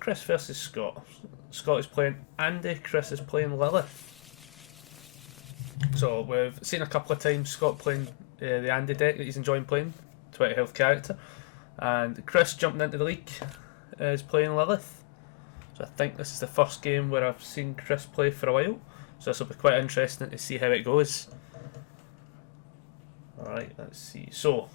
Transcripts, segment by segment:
Chris versus Scott. Scott is playing Andy, Chris is playing Lilith. So we've seen a couple of times Scott playing the Andy deck that he's enjoying playing, 20 health character. And Chris jumping into the league is playing Lilith. So I think this is the first game where I've seen Chris play for a while. So this will be quite interesting to see how it goes. Alright, let's see. So,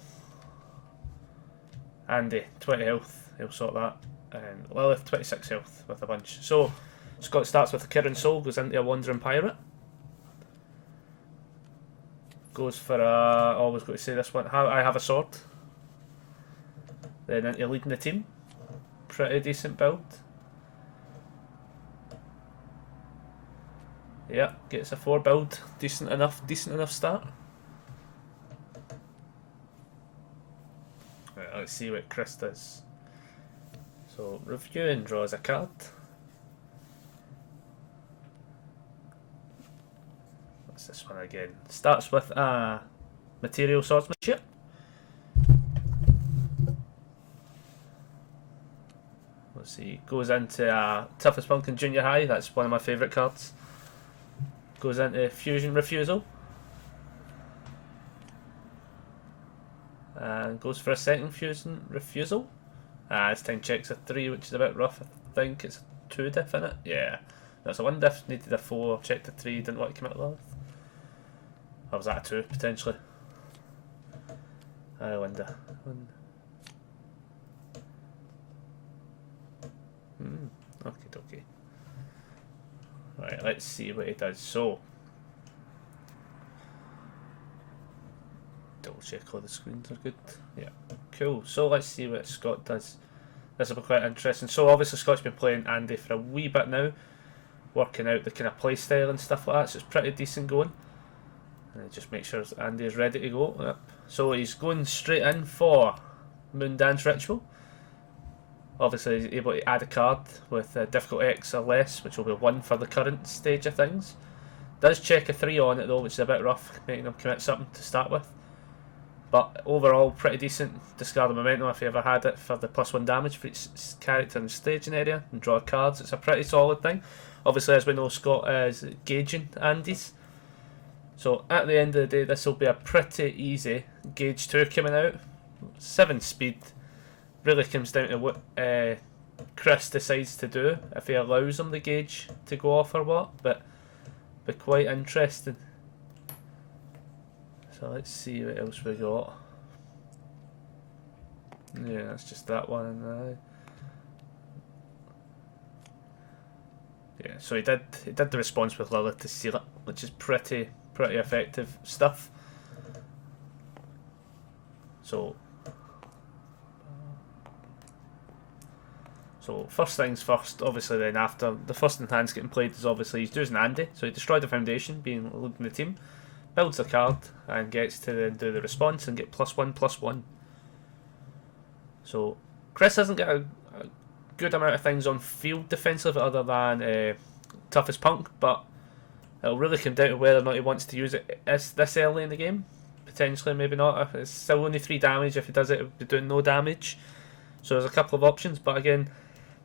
Andy, 20 health, he'll sort that. And Lilith, 26 health with a bunch. So, Scott starts with a Kirin Soul, goes into a Wandering Pirate. Goes for a... always got to say this one. I have a sword. Then into leading the team. Pretty decent build. Yeah, gets a 4 build. Decent enough start. Right, let's see what Chris does. So, review and draws a card. What's this one again? Starts with a Material Swordsmanship. Let's see, goes into a Toughest Punk in Junior High, that's one of my favourite cards. Goes into Fusion Refusal. And goes for a second Fusion Refusal. This time checks a 3, which is a bit rough. I think it's a 2 diff in it. Yeah, that's a 1 diff, needed a 4, checked a 3, didn't want to commit Lilith. Or was that a 2 potentially? I wonder. Okay. Right, let's see what he does. So, double check all the screens are good. Yeah, cool. So let's see what Scott does. This will be quite interesting. So obviously Scott's been playing Andy for a wee bit now, working out the kind of play style and stuff like that. So it's pretty decent going. And just make sure Andy is ready to go. Yep. So he's going straight in for Moon Dance Ritual. Obviously he's able to add a card with difficult X or less, which will be 1 for the current stage of things. Does check a 3 on it though, which is a bit rough, making him commit something to start with. But overall, pretty decent. Discard the momentum if you ever had it for the +1 damage for each character in the staging area and draw cards. It's a pretty solid thing. Obviously, as we know, Scott is gauging Andes. So at the end of the day, this will be a pretty easy gauge 2 coming out. 7 speed. Really comes down to what Chris decides to do, if he allows him the gauge to go off or what. But be quite interesting. So let's see what else we got. Yeah, that's just that one. Yeah, so he did the response with Lilith to seal it, which is pretty effective stuff. So first things first, obviously then after the first enhance getting played is obviously he's using Andy. So he destroyed the foundation, being leading the team, builds a card and gets to then do the response and get +1/+1. So Chris hasn't got a good amount of things on field defensive other than Toughest Punk, but it'll really come down to whether or not he wants to use it this early in the game. Potentially, maybe not. If it's still only 3 damage, if he does it, it'll be doing no damage. So there's a couple of options, but again,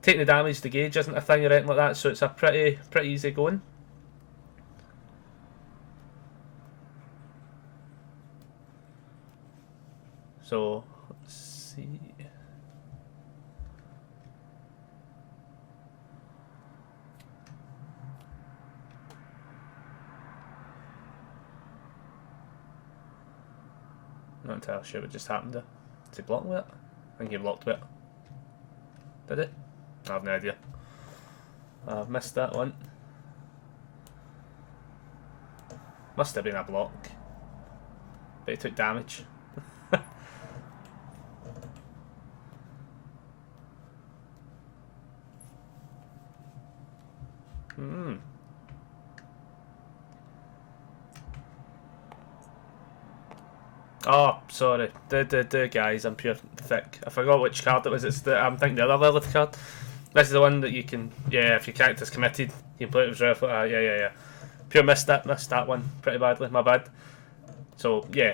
taking the damage, the gauge isn't a thing or anything like that, so it's a pretty easy going. So let's see. Not entirely sure what just happened there. Did he block with it? I think he blocked with it. Did he? I have no idea. I've missed that one. Must have been a block. But he took damage. Oh, sorry. The guys, I'm pure thick. I forgot which card it was. I'm thinking the other Lilith card. This is the one that you can, yeah, if your character's committed, you can play it with referee. Yeah. Pure missed that one pretty badly. My bad. So yeah,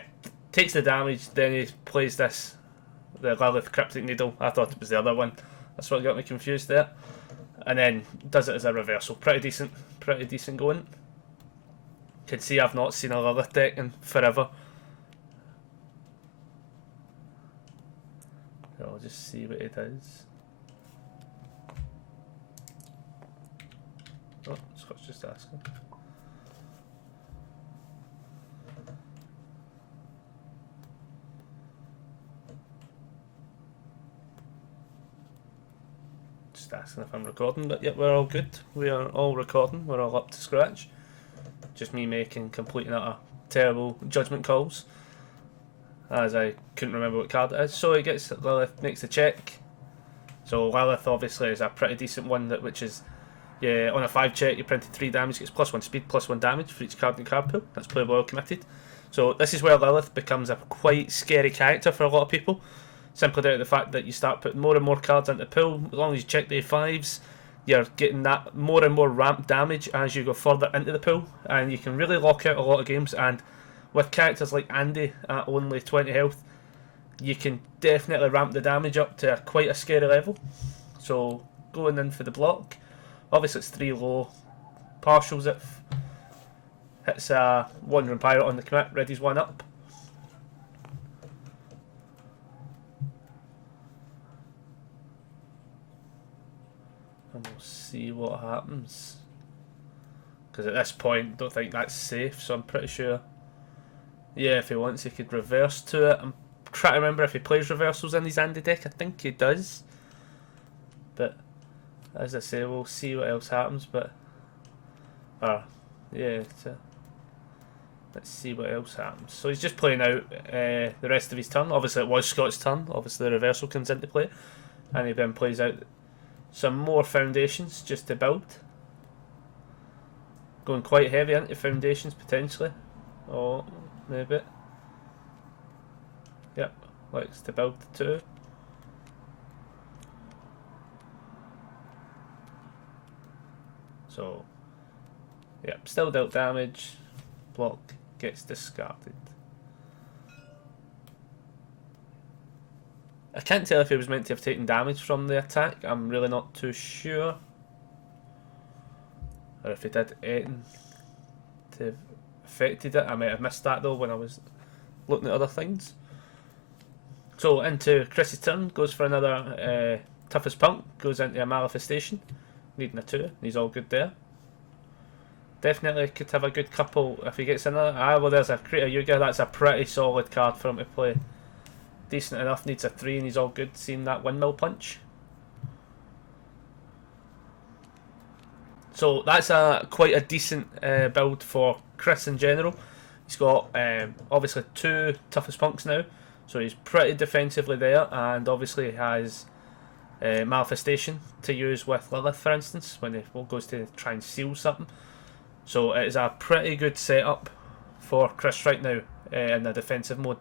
takes the damage. Then he plays this, the Lilith Cryptic Needle. I thought it was the other one. That's what got me confused there. And then does it as a reversal. Pretty decent going. Can see I've not seen a Lilith deck in forever. So I'll just see what it does. Oh, Scott's just asking. Just asking if I'm recording, but yep, we're all good. We are all recording. We're all up to scratch. Just me making complete and utter terrible judgment calls, as I couldn't remember what card it is. So he gets Lilith, makes the check. So Lilith obviously is a pretty decent one, which is, yeah, on a 5 check you printed 3 damage, gets +1 speed, +1 damage for each card in the card pool. That's playable or committed. So this is where Lilith becomes a quite scary character for a lot of people, simply due to the fact that you start putting more and more cards into the pool. As long as you check the A5s, you're getting that more and more ramped damage as you go further into the pool, and you can really lock out a lot of games. And with characters like Andy at only 20 health, you can definitely ramp the damage up to quite a scary level. So going in for the block, obviously it's 3 low partials. It hits a Wandering Pirate on the commit, readies 1 up. And we'll see what happens, because at this point don't think that's safe, so I'm pretty sure, yeah, if he wants he could reverse to it. I'm trying to remember if he plays reversals in his Andy deck. I think he does, but as I say, we'll see what else happens. But yeah, let's see what else happens. So he's just playing out the rest of his turn. Obviously it was Scott's turn, obviously the reversal comes into play, and he then plays out some more foundations just to build. Going quite heavy into foundations potentially. Oh, maybe. Yep, likes to build the 2. So, yep, still dealt damage. Block gets discarded. I can't tell if he was meant to have taken damage from the attack. I'm really not too sure. Or if he did anything to have affected it. I might have missed that though when I was looking at other things. So into Chris's turn, goes for another Toughest Punk, goes into a Manifestation, needing a 2, he's all good there. Definitely could have a good couple if he gets another. Well, there's a Creator Yuga, that's a pretty solid card for him to play. Decent enough, needs a 3 and he's all good, seeing that Windmill Punch. So that's quite a decent build for Chris in general. He's got obviously 2 Toughest Punks now, so he's pretty defensively there, and obviously has Manifestation to use with Lilith, for instance, when he goes to try and seal something. So it is a pretty good setup for Chris right now in the defensive mode.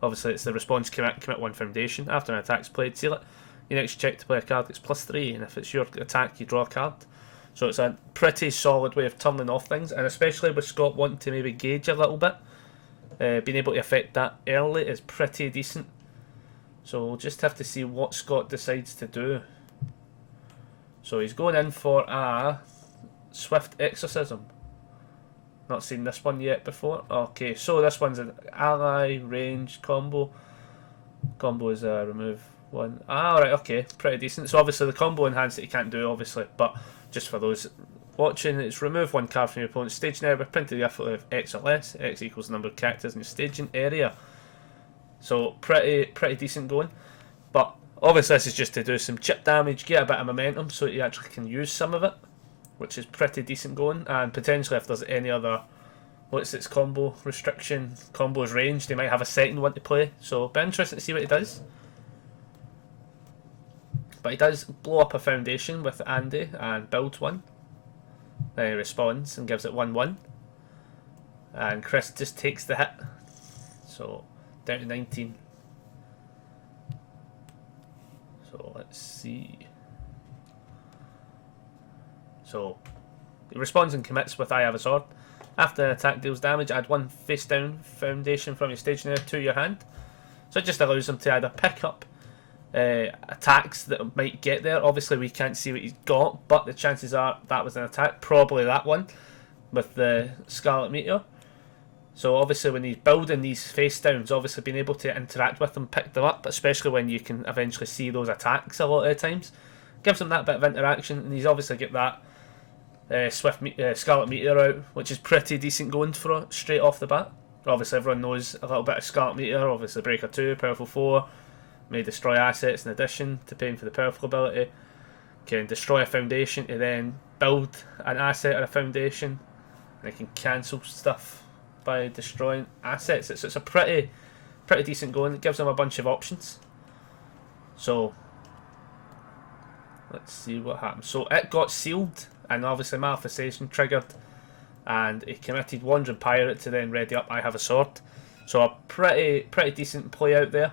Obviously it's the response commit 1 foundation. After an attack's played, seal it. Your next check to play a card gets +3, and if it's your attack you draw a card. So it's a pretty solid way of turning off things, and especially with Scott wanting to maybe gauge a little bit, being able to affect that early is pretty decent. So we'll just have to see what Scott decides to do. So he's going in for a Swift Exorcism. Not seen this one yet before. Okay, so this one's an ally range combo. Combo is a remove 1. Right, okay, pretty decent. So obviously the combo enhance that you can't do, obviously, but just for those watching, it's remove 1 card from your opponent's staging area, print the effort of X or less. X equals the number of characters in your staging area. So pretty decent going. But obviously this is just to do some chip damage, get a bit of momentum so that you actually can use some of it, which is pretty decent going. And potentially if there's any other, what's its combo restriction, combos range, they might have a second one to play. So it'll be interesting to see what he does. But he does blow up a foundation with Andy and builds 1. Then he responds and gives it 1-1. And Chris just takes the hit. So down to 19. So let's see. So he responds and commits with I Have a Sword. After an attack deals damage, add 1 face down foundation from your staging area to your hand. So it just allows him to either pick up attacks that might get there. Obviously we can't see what he's got, but the chances are that was an attack, probably that one with the Scarlet Meteor. So obviously when he's building these face downs, obviously being able to interact with them, pick them up, especially when you can eventually see those attacks a lot of the times, gives him that bit of interaction. And he's obviously got that Scarlet Meteor out, which is pretty decent going for it straight off the bat. Obviously everyone knows a little bit of Scarlet Meteor, obviously Breaker 2, Powerful 4, may destroy assets in addition to paying for the Powerful ability, can destroy a foundation to then build an asset or a foundation, and it can cancel stuff by destroying assets. It's a pretty decent going. It gives them a bunch of options. So let's see what happens. So it got sealed, and obviously Manifestation triggered, and he committed Wandering Pirate to then ready up I Have a Sword. So a pretty decent play out there.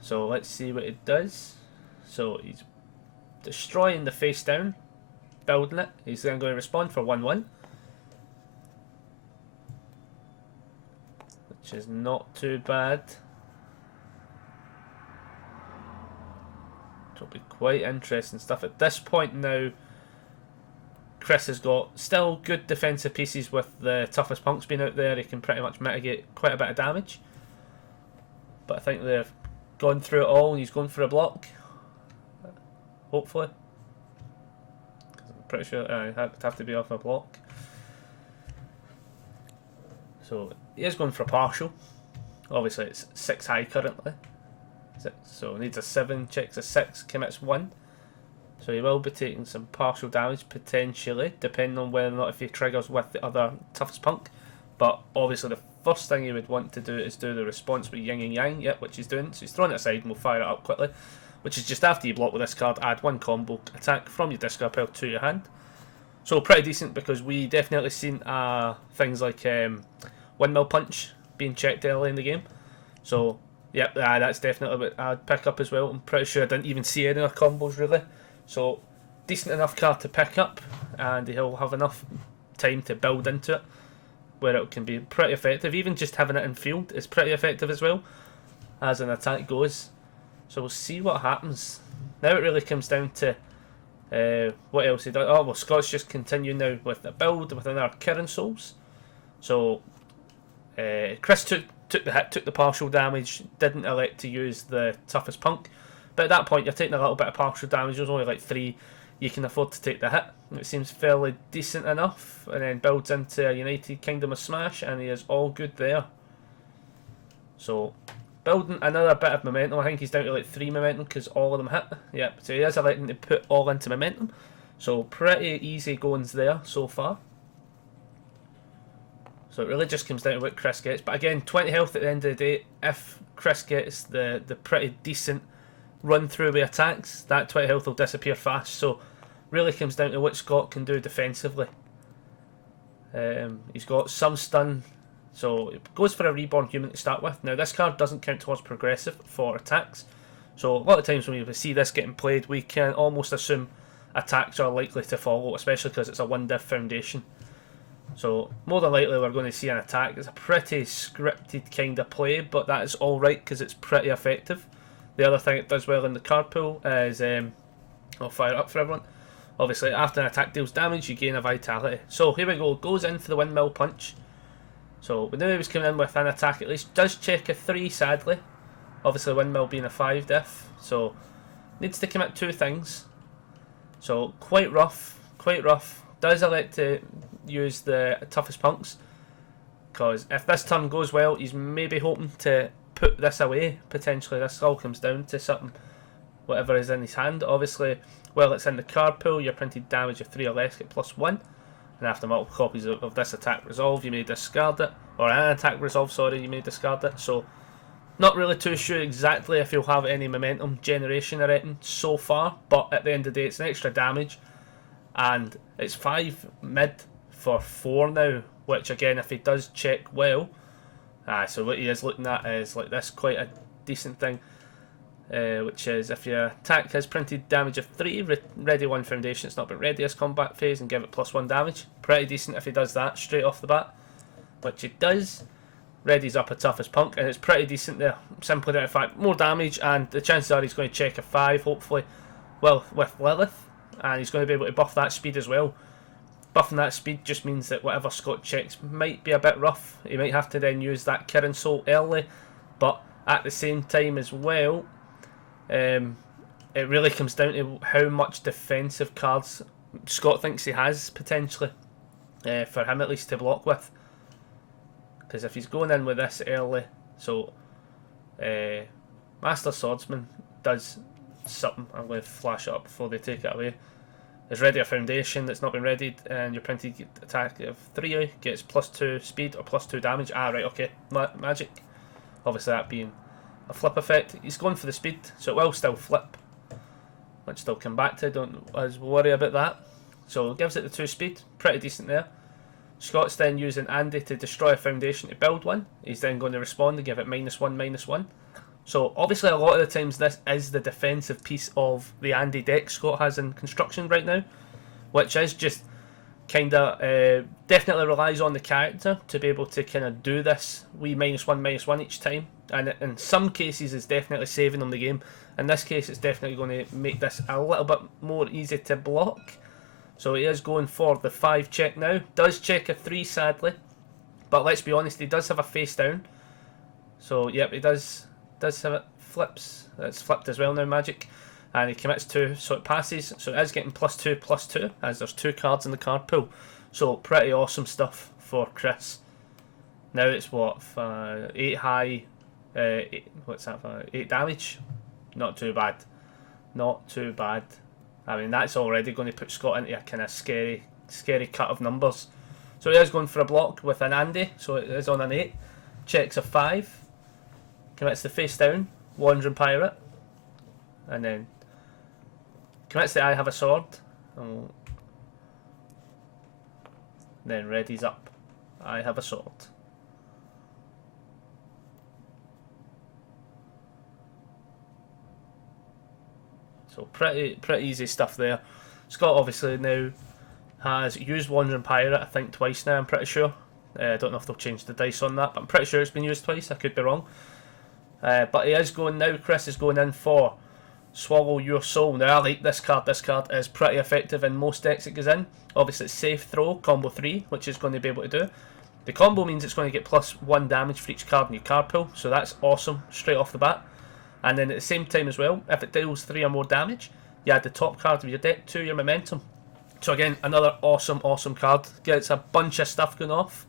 So let's see what it does. So he's destroying the face down, building it. He's then going to respond for 1/1. Which is not too bad. It'll be quite interesting stuff. At this point now, Chris has got still good defensive pieces with the toughest punks being out there. He can pretty much mitigate quite a bit of damage. But I think they've gone through it all and he's going for a block. Hopefully. I'm pretty sure I have to be off a block. So he is going for a partial. Obviously it's 6 high currently. So needs a 7, checks a 6, commits 1. So he will be taking some partial damage potentially, depending on whether or not if he triggers with the other toughest punk. But obviously the first thing he would want to do is do the response with Yin and Yang, yep, which he's doing. So he's throwing it aside and we'll fire it up quickly. Which is just after you block with this card, add 1 combo attack from your discard pile to your hand. So pretty decent, because we definitely seen things like Windmill Punch being checked early in the game. So yep, that's definitely what I'd pick up as well. I'm pretty sure I didn't even see any other combos really. So decent enough card to pick up, and he'll have enough time to build into it where it can be pretty effective. Even just having it in field is pretty effective as well as an attack goes. So we'll see what happens. Now it really comes down to what else he does. Oh well, Scott's just continuing now with the build within our Kirin Souls. So Chris took the hit, took the partial damage, didn't elect to use the toughest punk. But at that point, you're taking a little bit of partial damage. There's only like 3. You can afford to take the hit. It seems fairly decent enough. And then builds into a United Kingdom of Smash. And he is all good there. So, building another bit of momentum. I think he's down to like 3 momentum because all of them hit. Yep, so he is electing to put all into momentum. So, pretty easy goings there so far. So, it really just comes down to what Chris gets. But again, 20 health at the end of the day. If Chris gets the pretty decent run through with attacks, that 20 health will disappear fast. So really comes down to what Scott can do defensively. He's got some stun, so it goes for a reborn human to start with. Now this card doesn't count towards progressive for attacks, so a lot of times when we see this getting played, we can almost assume attacks are likely to follow, especially because it's a 1-div foundation. So more than likely we're going to see an attack. It's a pretty scripted kind of play, but that is alright because it's pretty effective. The other thing it does well in the card pool is, I'll fire it up for everyone. Obviously, after an attack deals damage, you gain a vitality. So here we go, goes in for the Windmill Punch. So we knew he was coming in with an attack at least. Does check a 3, sadly. Obviously, Windmill being a 5 diff. So needs to commit 2 things. So quite rough, quite rough. Does elect to use the toughest punks, because if this turn goes well, he's maybe hoping to put this away, potentially. This all comes down to something, whatever is in his hand. Obviously, while it's in the card pool, your printed damage of 3 or less get +1, and after multiple copies of this attack resolve, you may discard it, or an attack resolve, sorry, you may discard it. So not really too sure exactly if he'll have any momentum generation or anything so far, but at the end of the day, it's an extra damage, and it's 5 mid for 4 now, which again, if he does check well, so what he is looking at is like this, quite a decent thing, which is if your attack has printed damage of 3, ready 1 foundation, it's not but ready as combat phase, and give it +1 damage. Pretty decent if he does that straight off the bat, which he does. readies up a toughest punk, and it's pretty decent there. Simply down to fact, more damage, and the chances are he's going to check a 5, hopefully, well, with Lilith, and he's going to be able to buff that speed as well. Buffing that speed just means that whatever Scott checks might be a bit rough. He might have to then use that Kirin Soul early, but at the same time as well, it really comes down to how much defensive cards Scott thinks he has, potentially, for him at least to block with. Because if he's going in with this early, so Master Swordsman does something. I'm going to flash it up before they take it away. Is ready a foundation that's not been readied, and your printed attack of 3 gets +2 speed or +2 damage. Ah, right, okay. Magic. Obviously, that being a flip effect. He's going for the speed, so it will still flip, which they'll come back to. Don't worry about that. So it gives it the 2 speed. Pretty decent there. Scott's then using Andy to destroy a foundation to build one. He's then going to respond and give it -1/-1. So obviously a lot of the times this is the defensive piece of the Andy deck Scott has in construction right now, which is just kind of definitely relies on the character to be able to kind of do this wee -1/-1 each time, and in some cases it's definitely saving them the game. In this case it's definitely going to make this a little bit more easy to block. So he is going for the 5 check now. Does check a 3 sadly, but let's be honest, he does have a face down. So yep, he does have it flips. It's flipped as well now, Magic, and he commits 2, so it passes. So it is getting +2/+2 as there's 2 cards in the card pool. So pretty awesome stuff for Chris. Now it's what, 8 high, 8 damage. Not too bad. Not too bad. I mean, that's already going to put Scott into a kind of scary cut of numbers. So he is going for a block with an Andy, so it is on an 8. Checks a 5. Commits the face down, Wandering Pirate. And then commits the I have a sword. And then readies up. I have a sword. So pretty easy stuff there. Scott obviously now has used Wandering Pirate, I think twice now, I'm pretty sure. I don't know if they'll change the dice on that, but I'm pretty sure it's been used twice, I could be wrong. But he is going now, Chris is going in for Swallow Your Soul. Now I like this card is pretty effective in most decks it goes in. Obviously it's safe throw, combo 3, which is going to be able to do. The combo means it's going to get +1 damage for each card in your card pool, so that's awesome, straight off the bat. And then at the same time as well, if it deals 3 or more damage, you add the top card of your deck to your momentum. So again, another awesome card. Gets a bunch of stuff going off.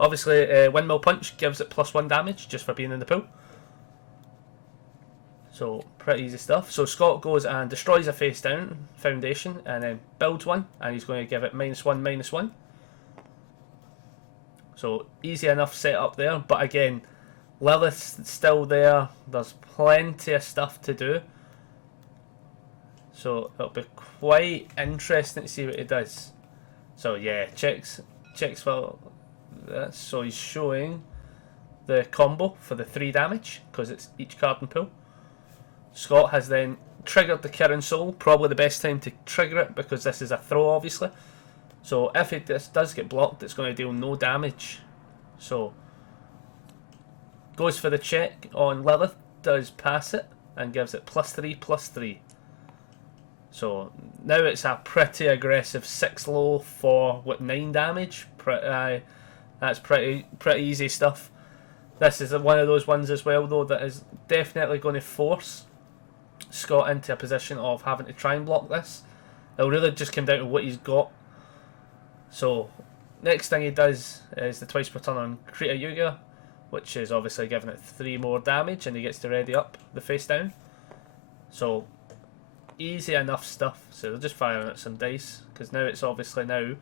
Obviously, Windmill Punch gives it +1 damage just for being in the pool. So pretty easy stuff. So Scott goes and destroys a face down foundation and then builds one, and he's going to give it -1/-1. So easy enough setup there, but again, Lilith's still there. There's plenty of stuff to do. So it'll be quite interesting to see what he does. So yeah, checks for that. So he's showing the combo for the 3 damage because it's each card in pool. Scott has then triggered the Kirin Soul. Probably the best time to trigger it because this is a throw, obviously. So if this does get blocked, it's going to deal no damage. So goes for the check on Lilith, does pass it, and gives it +3/+3. So now it's a pretty aggressive 6 low for what, 9 damage. That's pretty easy stuff. This is one of those ones as well though that is definitely going to force Scott into a position of having to try and block this. It'll really just come down to what he's got. So next thing he does is the twice per turn on Krita Yuga, which is obviously giving it 3 more damage, and he gets to ready up the face down. So easy enough stuff. So they're just firing at some dice because now it's obviously now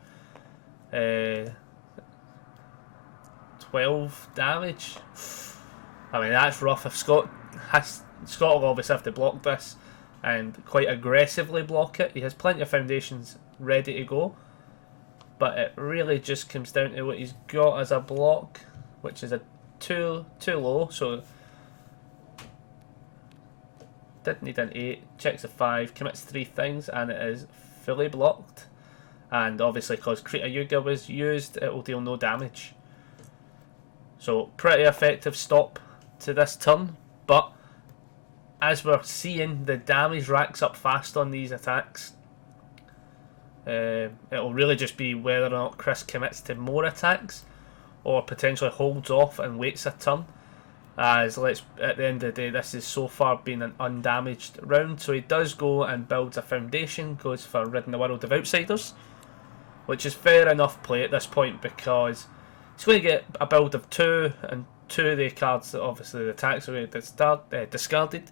12 damage. I mean, that's rough. If Scott will obviously have to block this and quite aggressively block it. He has plenty of foundations ready to go, but it really just comes down to what he's got as a block, which is a too low. So didn't need an 8, checks a 5, commits 3 things, and it is fully blocked. And obviously because Krita Yuga was used, it will deal no damage. So pretty effective stop to this turn, but as we're seeing, the damage racks up fast on these attacks. It'll really just be whether or not Chris commits to more attacks or potentially holds off and waits a turn. As at the end of the day, this has so far been an undamaged round. So he does go and builds a foundation, goes for ridding the world of outsiders, which is fair enough play at this point because he's going to get a build of 2, and 2 of the cards that obviously the attacks are discarded,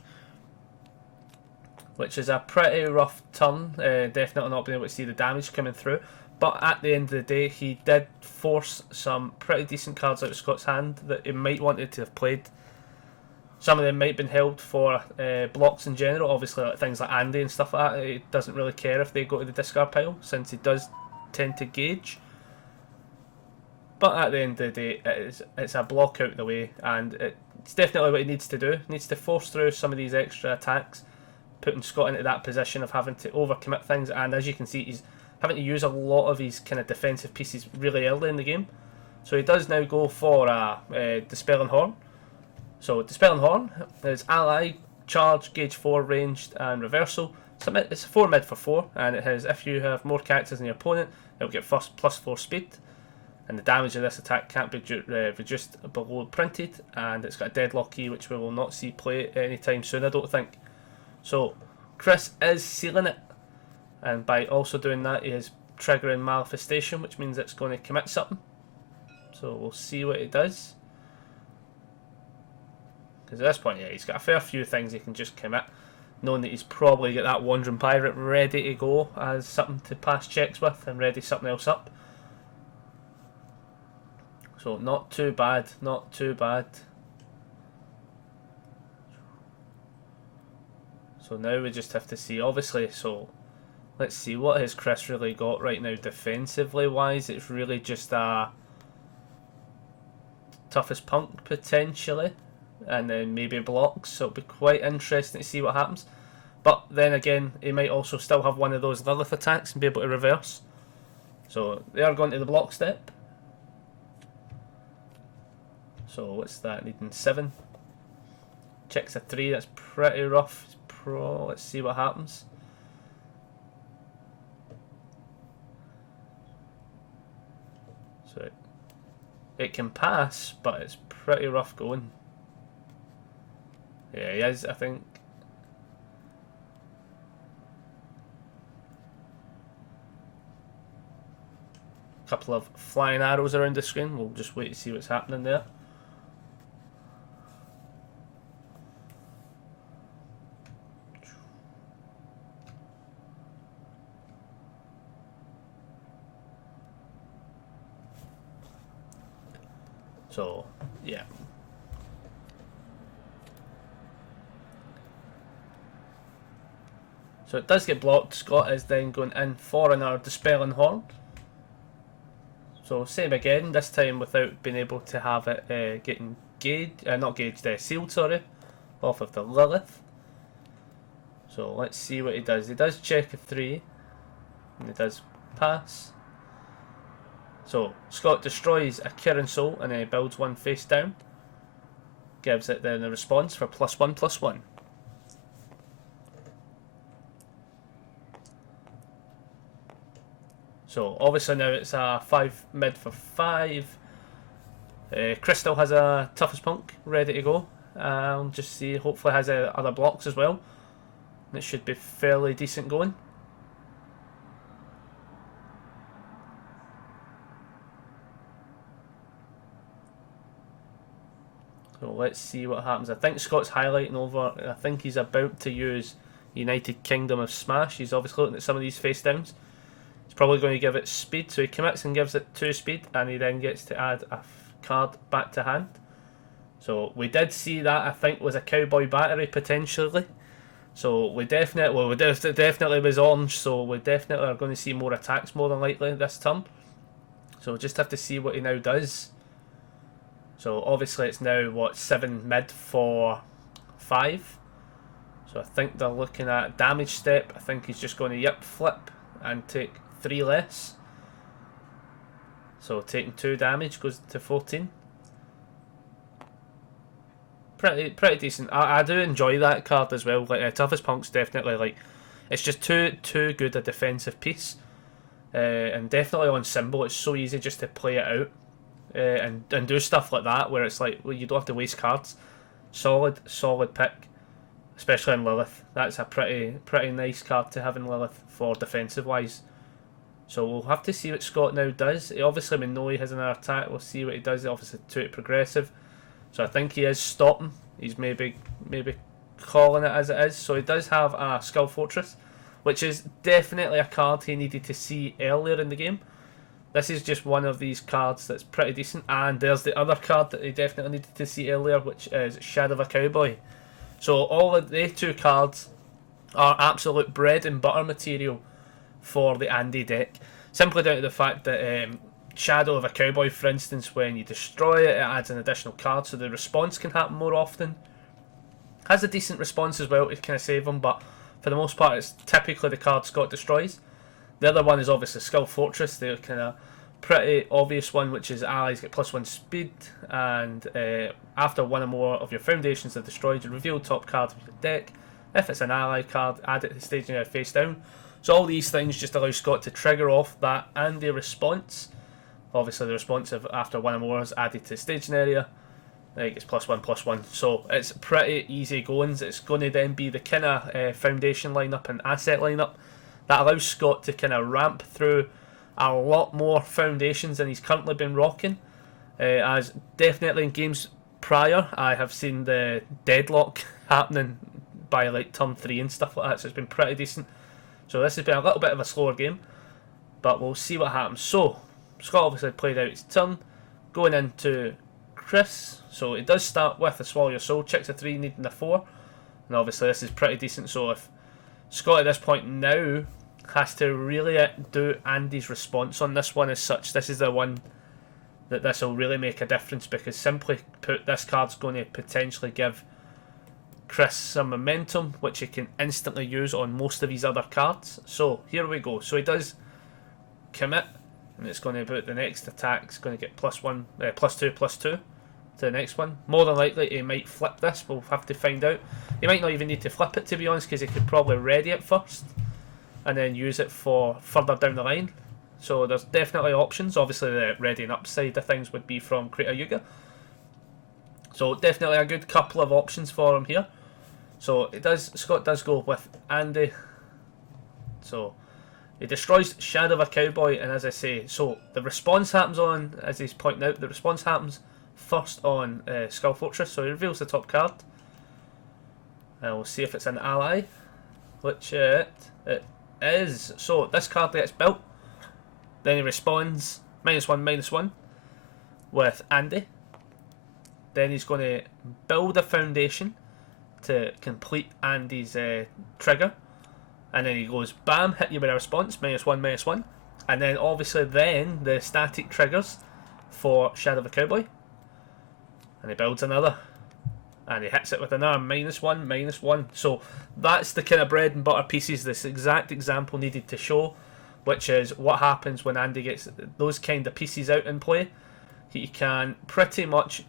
which is a pretty rough turn. Definitely not being able to see the damage coming through. But at the end of the day, he did force some pretty decent cards out of Scott's hand that he might wanted to have played. Some of them might have been held for blocks in general. Obviously, like things like Andy and stuff like that, he doesn't really care if they go to the discard pile, since he does tend to gauge. But at the end of the day, it's a block out of the way, and it's definitely what he needs to do. He needs to force through some of these extra attacks, putting Scott into that position of having to overcommit things. And as you can see, he's having to use a lot of his kind of defensive pieces really early in the game. So he does now go for a Dispelling Horn. So Dispelling Horn is ally, charge, gauge 4, ranged, and reversal. So it's a 4 mid for 4, and it has, if you have more characters than your opponent, it'll get plus 4 speed. And the damage of this attack can't be reduced below printed, and it's got a deadlock key which we will not see play anytime soon, I don't think. So Chris is sealing it, and by also doing that he is triggering Manifestation, which means it's going to commit something. So we'll see what it does. Because at this point, yeah, he's got a fair few things he can just commit, knowing that he's probably got that Wandering Pirate ready to go as something to pass checks with and ready something else up. So not too bad, not too bad. So now we just have to see, obviously, so let's see, what has Chris really got right now defensively wise? It's really just a Toughest Punk potentially, and then maybe blocks, so it'll be quite interesting to see what happens. But then again, he might also still have one of those Lilith attacks and be able to reverse. So they are going to the block step. So what's that, needing 7? Checks a 3, that's pretty rough. Let's see what happens. So it can pass, but it's pretty rough going. Yeah, he is, I think. A couple of flying arrows around the screen. We'll just wait to see what's happening there. So, yeah. So it does get blocked. Scott is then going in for another Dispelling Horn. So same again, this time without being able to have it getting sealed, sorry, off of the Lilith. So let's see what he does. He does check a 3, and he does pass. So Scott destroys a Kirin Soul, and then he builds 1 face down. Gives it then a response for +1/+1. So obviously now it's a 5 mid for 5. Crystal has a Toughest Punk ready to go. Just see, hopefully has other blocks as well. It should be fairly decent going. So let's see what happens. I think Scott's highlighting over. I think he's about to use United Kingdom of Smash. He's obviously looking at some of these face downs. He's probably going to give it speed, so he commits and gives it 2 speed, and he then gets to add a card back to hand. So we did see that, I think, was a Cowboy Battery potentially. So we definitely, definitely was orange, so we definitely are going to see more attacks more than likely this turn. So we'll just have to see what he now does. So obviously it's now, what, 7 mid for 5. So I think they're looking at damage step. I think he's just going to flip and take 3 less. So taking 2 damage goes to 14. pretty decent. I do enjoy that card as well. Like Toughest Punk's definitely like it's just too good a defensive piece, and definitely on symbol it's so easy just to play it out, and do stuff like that where it's like, well, you don't have to waste cards. Solid pick, especially in Lilith. That's a pretty nice card to have in Lilith for defensive wise. So we'll have to see what Scott now does. Obviously we know he has another attack. We'll see what he does. Obviously 2 progressive. So I think he is stopping. He's maybe calling it as it is. So he does have a Skull Fortress, which is definitely a card he needed to see earlier in the game. This is just one of these cards that's pretty decent. And there's the other card that he definitely needed to see earlier, which is Shadow of a Cowboy. So all of the 2 cards are absolute bread and butter material for the Andy deck, simply down to the fact that Shadow of a Cowboy, for instance, when you destroy it, it adds an additional card, so the response can happen more often. Has a decent response as well to kind of save them, but for the most part it's typically the card Scott destroys. The other one is obviously Skull Fortress, the kind of pretty obvious one, which is allies get +1 speed, and after one or more of your foundations are destroyed, you reveal top card of your deck. If it's an ally card, add it to the staging area face down. So all these things just allow Scott to trigger off that Andy response. Obviously the response of after one or more is added to the staging area. It gets +1/+1. So it's pretty easy goings. It's going to then be the kind of foundation lineup and asset lineup that allows Scott to kind of ramp through a lot more foundations than he's currently been rocking. As definitely in games prior, I have seen the deadlock happening by like turn 3 and stuff like that. So it's been pretty decent. So this has been a little bit of a slower game, but we'll see what happens. So Scott obviously played out his turn, going into Chris. So it does start with a Swallow Your Soul, checks a 3, needing a 4, and obviously this is pretty decent. So if Scott at this point now has to really do Andy's response on this one as such, this is the one that this will really make a difference, because simply put, this card's going to potentially give Chris some momentum, which he can instantly use on most of his other cards. So here we go. So he does commit, and it's going to put the next attack. It's going to get +2/+2 to the next one. More than likely he might flip this. We'll have to find out. He might not even need to flip it, to be honest, because he could probably ready it first and then use it for further down the line. So there's definitely options. Obviously the readying up side of things would be from Krita Yuga. So definitely a good couple of options for him here. So Scott does go with Andy. So he destroys Shadow of a Cowboy, and as I say, so the response happens on, as he's pointing out, the response happens first on Skull Fortress. So he reveals the top card. And we'll see if it's an ally, which it is. So this card gets built. Then he responds -1/-1 with Andy. Then he's going to build a foundation to complete Andy's trigger. And then he goes, bam, hit you with a response, -1/-1. And then obviously then the static triggers for Shadow of a Cowboy. And he builds another. And he hits it with another -1/-1. So that's the kind of bread and butter pieces this exact example needed to show, which is what happens when Andy gets those kind of pieces out in play. He can pretty much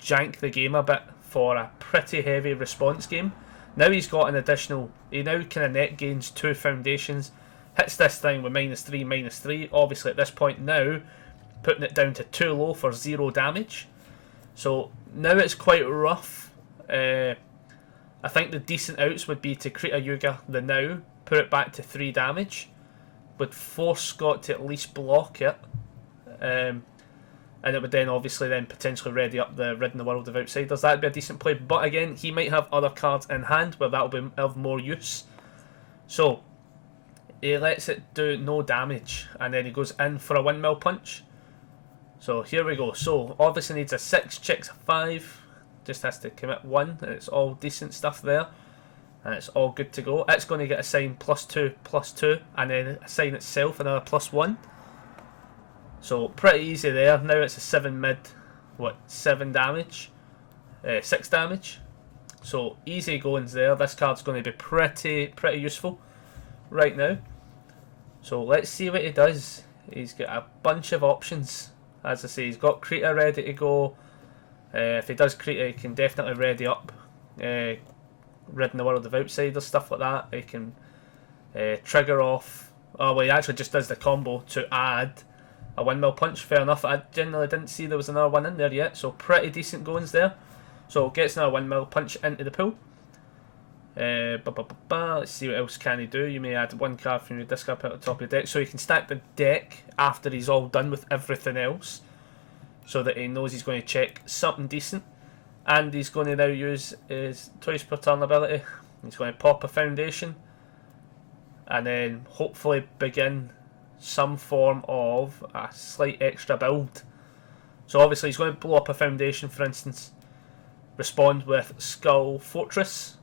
jank the game a bit for a pretty heavy response game. Now he's got an additional, he now kind of net gains 2 foundations, hits this thing with -3/-3. Obviously at this point now, putting it down to 2 low for 0 damage. So now it's quite rough. I think the decent outs would be to Krita Yuga the now, put it back to 3 damage, would force Scott to at least block it. And it would then obviously then potentially ready up the Rid in the World of Outsiders. That'd be a decent play, but again, he might have other cards in hand where that'll be of more use. So he lets it do no damage, and then he goes in for a windmill punch. So here we go. So obviously needs a 6, checks a 5, just has to commit 1, and it's all decent stuff there, and it's all good to go. It's going to get assigned +2/+2, and then assign itself another +1. So pretty easy there. Now it's a 7 mid, 7 damage, 6 damage. So easy goings there. This card's going to be pretty useful right now. So let's see what he does. He's got a bunch of options. As I say, he's got Krita ready to go. If he does Krita, he can definitely ready up, ridding the world of outsiders, stuff like that. He can trigger off. Oh, well, he actually just does the combo to add a windmill punch. Fair enough. I generally didn't see there was another one in there yet, so pretty decent goings there. So gets another windmill punch into the pool. Let's see what else can he do. You may add one card from your discard pile at the top of your deck, so he can stack the deck after he's all done with everything else, so that he knows he's going to check something decent. And he's going to now use his twice per turn ability. He's going to pop a foundation, and then hopefully begin some form of a slight extra build. So obviously he's going to blow up a foundation, for instance, respond with Skull Fortress.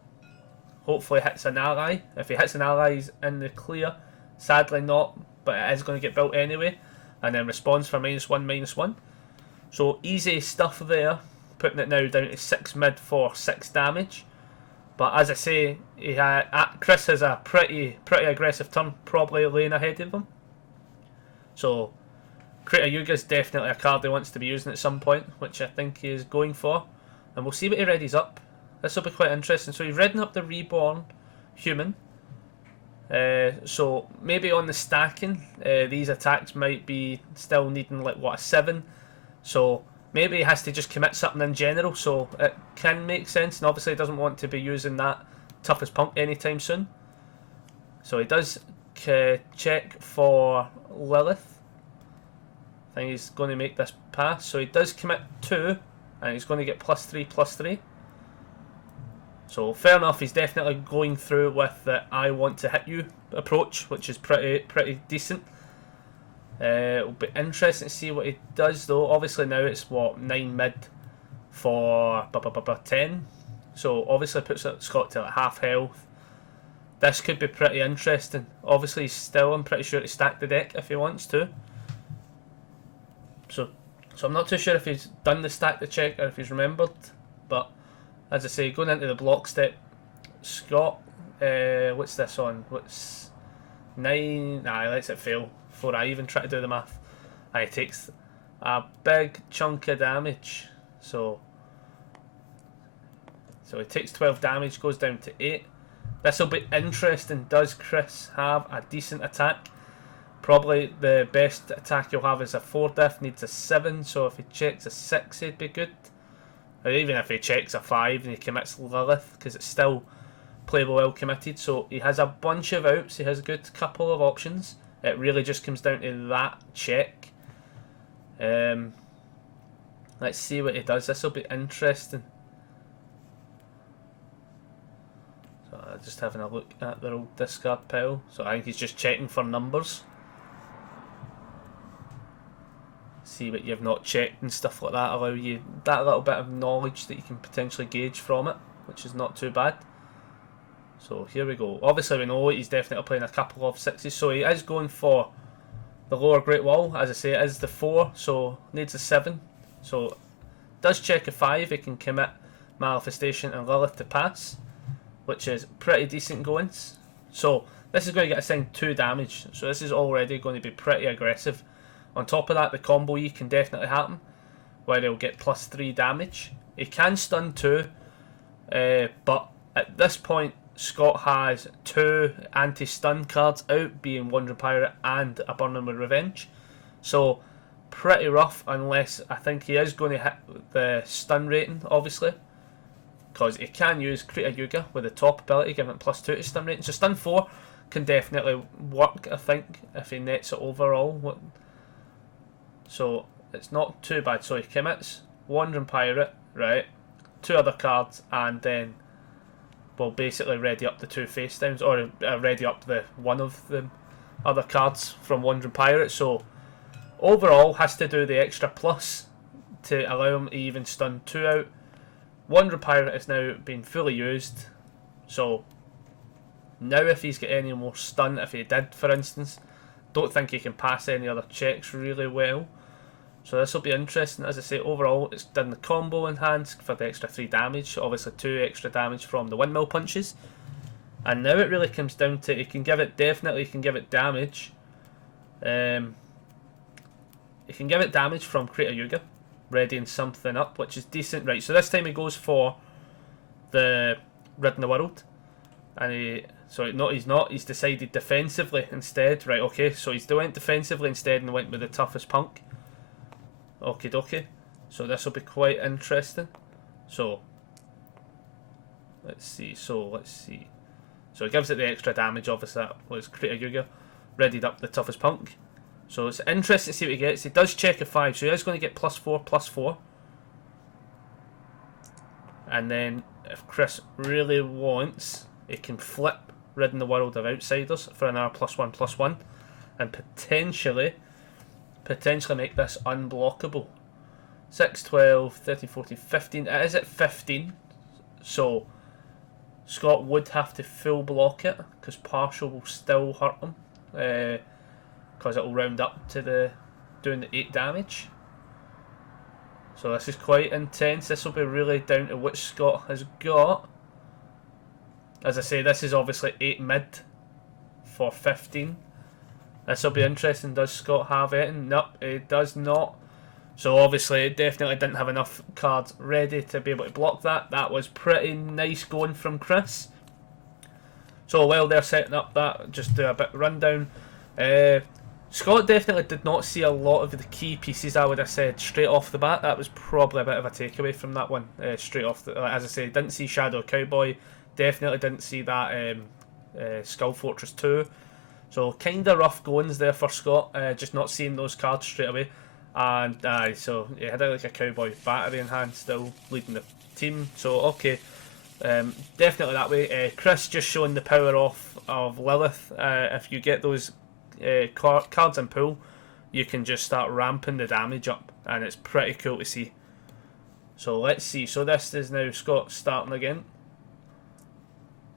Hopefully hits an ally. If he hits an ally, he's in the clear. Sadly not, but it is going to get built anyway. And then responds for -1/-1. So easy stuff there. Putting it now down to 6 mid for 6 damage. But as I say, Chris has a pretty aggressive turn, probably laying ahead of him. So Krita Yuga is definitely a card he wants to be using at some point, which I think he is going for. And we'll see what he readies up. This will be quite interesting. So he's readying up the Reborn Human. So maybe on the stacking, these attacks might be still needing like what, a 7. So maybe he has to just commit something in general. So it can make sense. And obviously he doesn't want to be using that Toughest Punk anytime soon. So he does check for Lilith. I think he's going to make this pass. So he does commit 2. And he's going to get +3/+3. So fair enough, he's definitely going through with the I want to hit you approach, which is pretty decent. It'll be interesting to see what he does though. Obviously now it's what, 9 mid for 10. So obviously puts Scott to like half health. This could be pretty interesting. Obviously he's still, I'm pretty sure, to stack the deck if he wants to. So I'm not too sure if he's done the stack the check or if he's remembered, but as I say, going into the block step, Scott, what's this on? What's 9? Nah, he lets it fail before I even try to do the math. And he takes a big chunk of damage. So he takes 12 damage, goes down to 8. This will be interesting. Does Chris have a decent attack? Probably the best attack you'll have is a 4 diff, needs a 7, so if he checks a 6 he'd be good. Or even if he checks a 5 and he commits Lilith, because it's still playable well committed. So he has a bunch of outs, he has a good couple of options. It really just comes down to that check. Let's see what he does. This will be interesting. So I'm just having a look at the old discard pile. So I think he's just checking for numbers. See what you've not checked and stuff like that, allow you that little bit of knowledge that you can potentially gauge from it, which is not too bad. So here we go. Obviously we know he's definitely playing a couple of 6s, so he is going for the lower Great Wall. As I say, it is the 4, so needs a 7. So does check a 5, he can commit Manifestation and Lilith to pass, which is pretty decent goings. So this is going to get assigned 2 damage, so this is already going to be pretty aggressive. On top of that, the combo E can definitely happen, where he'll get +3 damage. He can stun too, but at this point, Scott has 2 anti-stun cards out, being Wandering Pirate and a Burning with Revenge. So, pretty rough, unless I think he is going to hit the stun rating, obviously, because he can use Krita Yuga with the top ability, giving it +2 to stun rating. So, stun 4 can definitely work, I think, if he nets it overall. So it's not too bad. So he commits Wandering Pirate, right, 2 other cards, and then we'll basically ready up the 2 face downs, or ready up the one of the other cards from Wandering Pirate. So overall has to do the extra plus to allow him to even stun 2 out. Wandering Pirate is now being fully used. So now if he's got any more stun, if he did for instance, don't think he can pass any other checks really well. So this will be interesting. As I say, overall it's done the combo enhanced for the extra 3 damage, obviously 2 extra damage from the windmill punches, and now it really comes down to he can give it damage. He can give it damage from Krita Yuga, readying something up, which is decent. Right, so this time he goes for the ridding the world, and he's decided defensively instead. Right, okay, so he's went defensively instead and went with the toughest punk. Okie dokie. So this will be quite interesting. So let's see. So it gives it the extra damage. Obviously, that was Krita Yuga. Readied up the toughest punk. So it's interesting to see what he gets. He does check a 5, so he is going to get +4/+4. And then if Chris really wants, he can flip ridding the world of outsiders for another +1/+1, and potentially make this unblockable. 6, 12, 13, 14, 15. It is at 15, so Scott would have to full block it because partial will still hurt him, because it will round up to doing the 8 damage. So this is quite intense. This will be really down to which Scott has got. As I say, this is obviously 8 mid for 15. This will be interesting. Does Scott have it? Nope, it does not. So obviously it definitely didn't have enough cards ready to be able to block that. That was pretty nice going from Chris. So while they're setting up that, just do a bit rundown. Scott definitely did not see a lot of the key pieces, I would have said, straight off the bat. That was probably a bit of a takeaway from that one, straight off the... As I say, didn't see Shadow Cowboy, definitely didn't see that Skull Fortress 2. So kind of rough goings there for Scott, just not seeing those cards straight away. And so he had like a Cowboy battery in hand, still leading the team. So okay, definitely that way. Chris just showing the power off of Lilith. If you get those cards in pool, you can just start ramping the damage up, and it's pretty cool to see. So let's see. So this is now Scott starting again.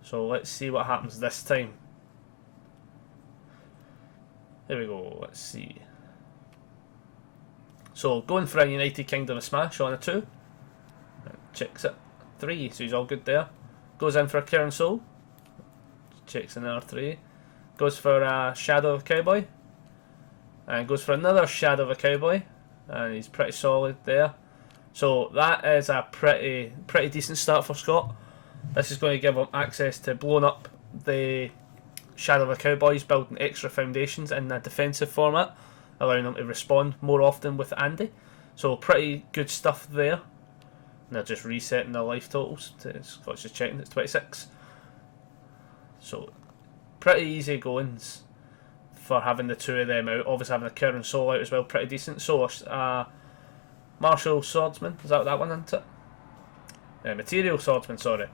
So let's see what happens this time. Here we go. Let's see. So going for a United Kingdom of Smash on a 2. Checks it. 3, so he's all good there. Goes in for a Karen Soul. Checks another 3. Goes for a Shadow of a Cowboy. And goes for another Shadow of a Cowboy. And he's pretty solid there. So that is a pretty decent start for Scott. This is going to give him access to blowing up the Shadow of a Cowboys, building extra foundations in a defensive format, allowing them to respond more often with Andy. So pretty good stuff there. And they're just resetting the life totals. Scott's just checking, it's 26. So pretty easy goings for having the 2 of them out. Obviously having a Karen Soul out as well, pretty decent. So Martial Swordsman, is that one, isn't it? Material Swordsman, sorry.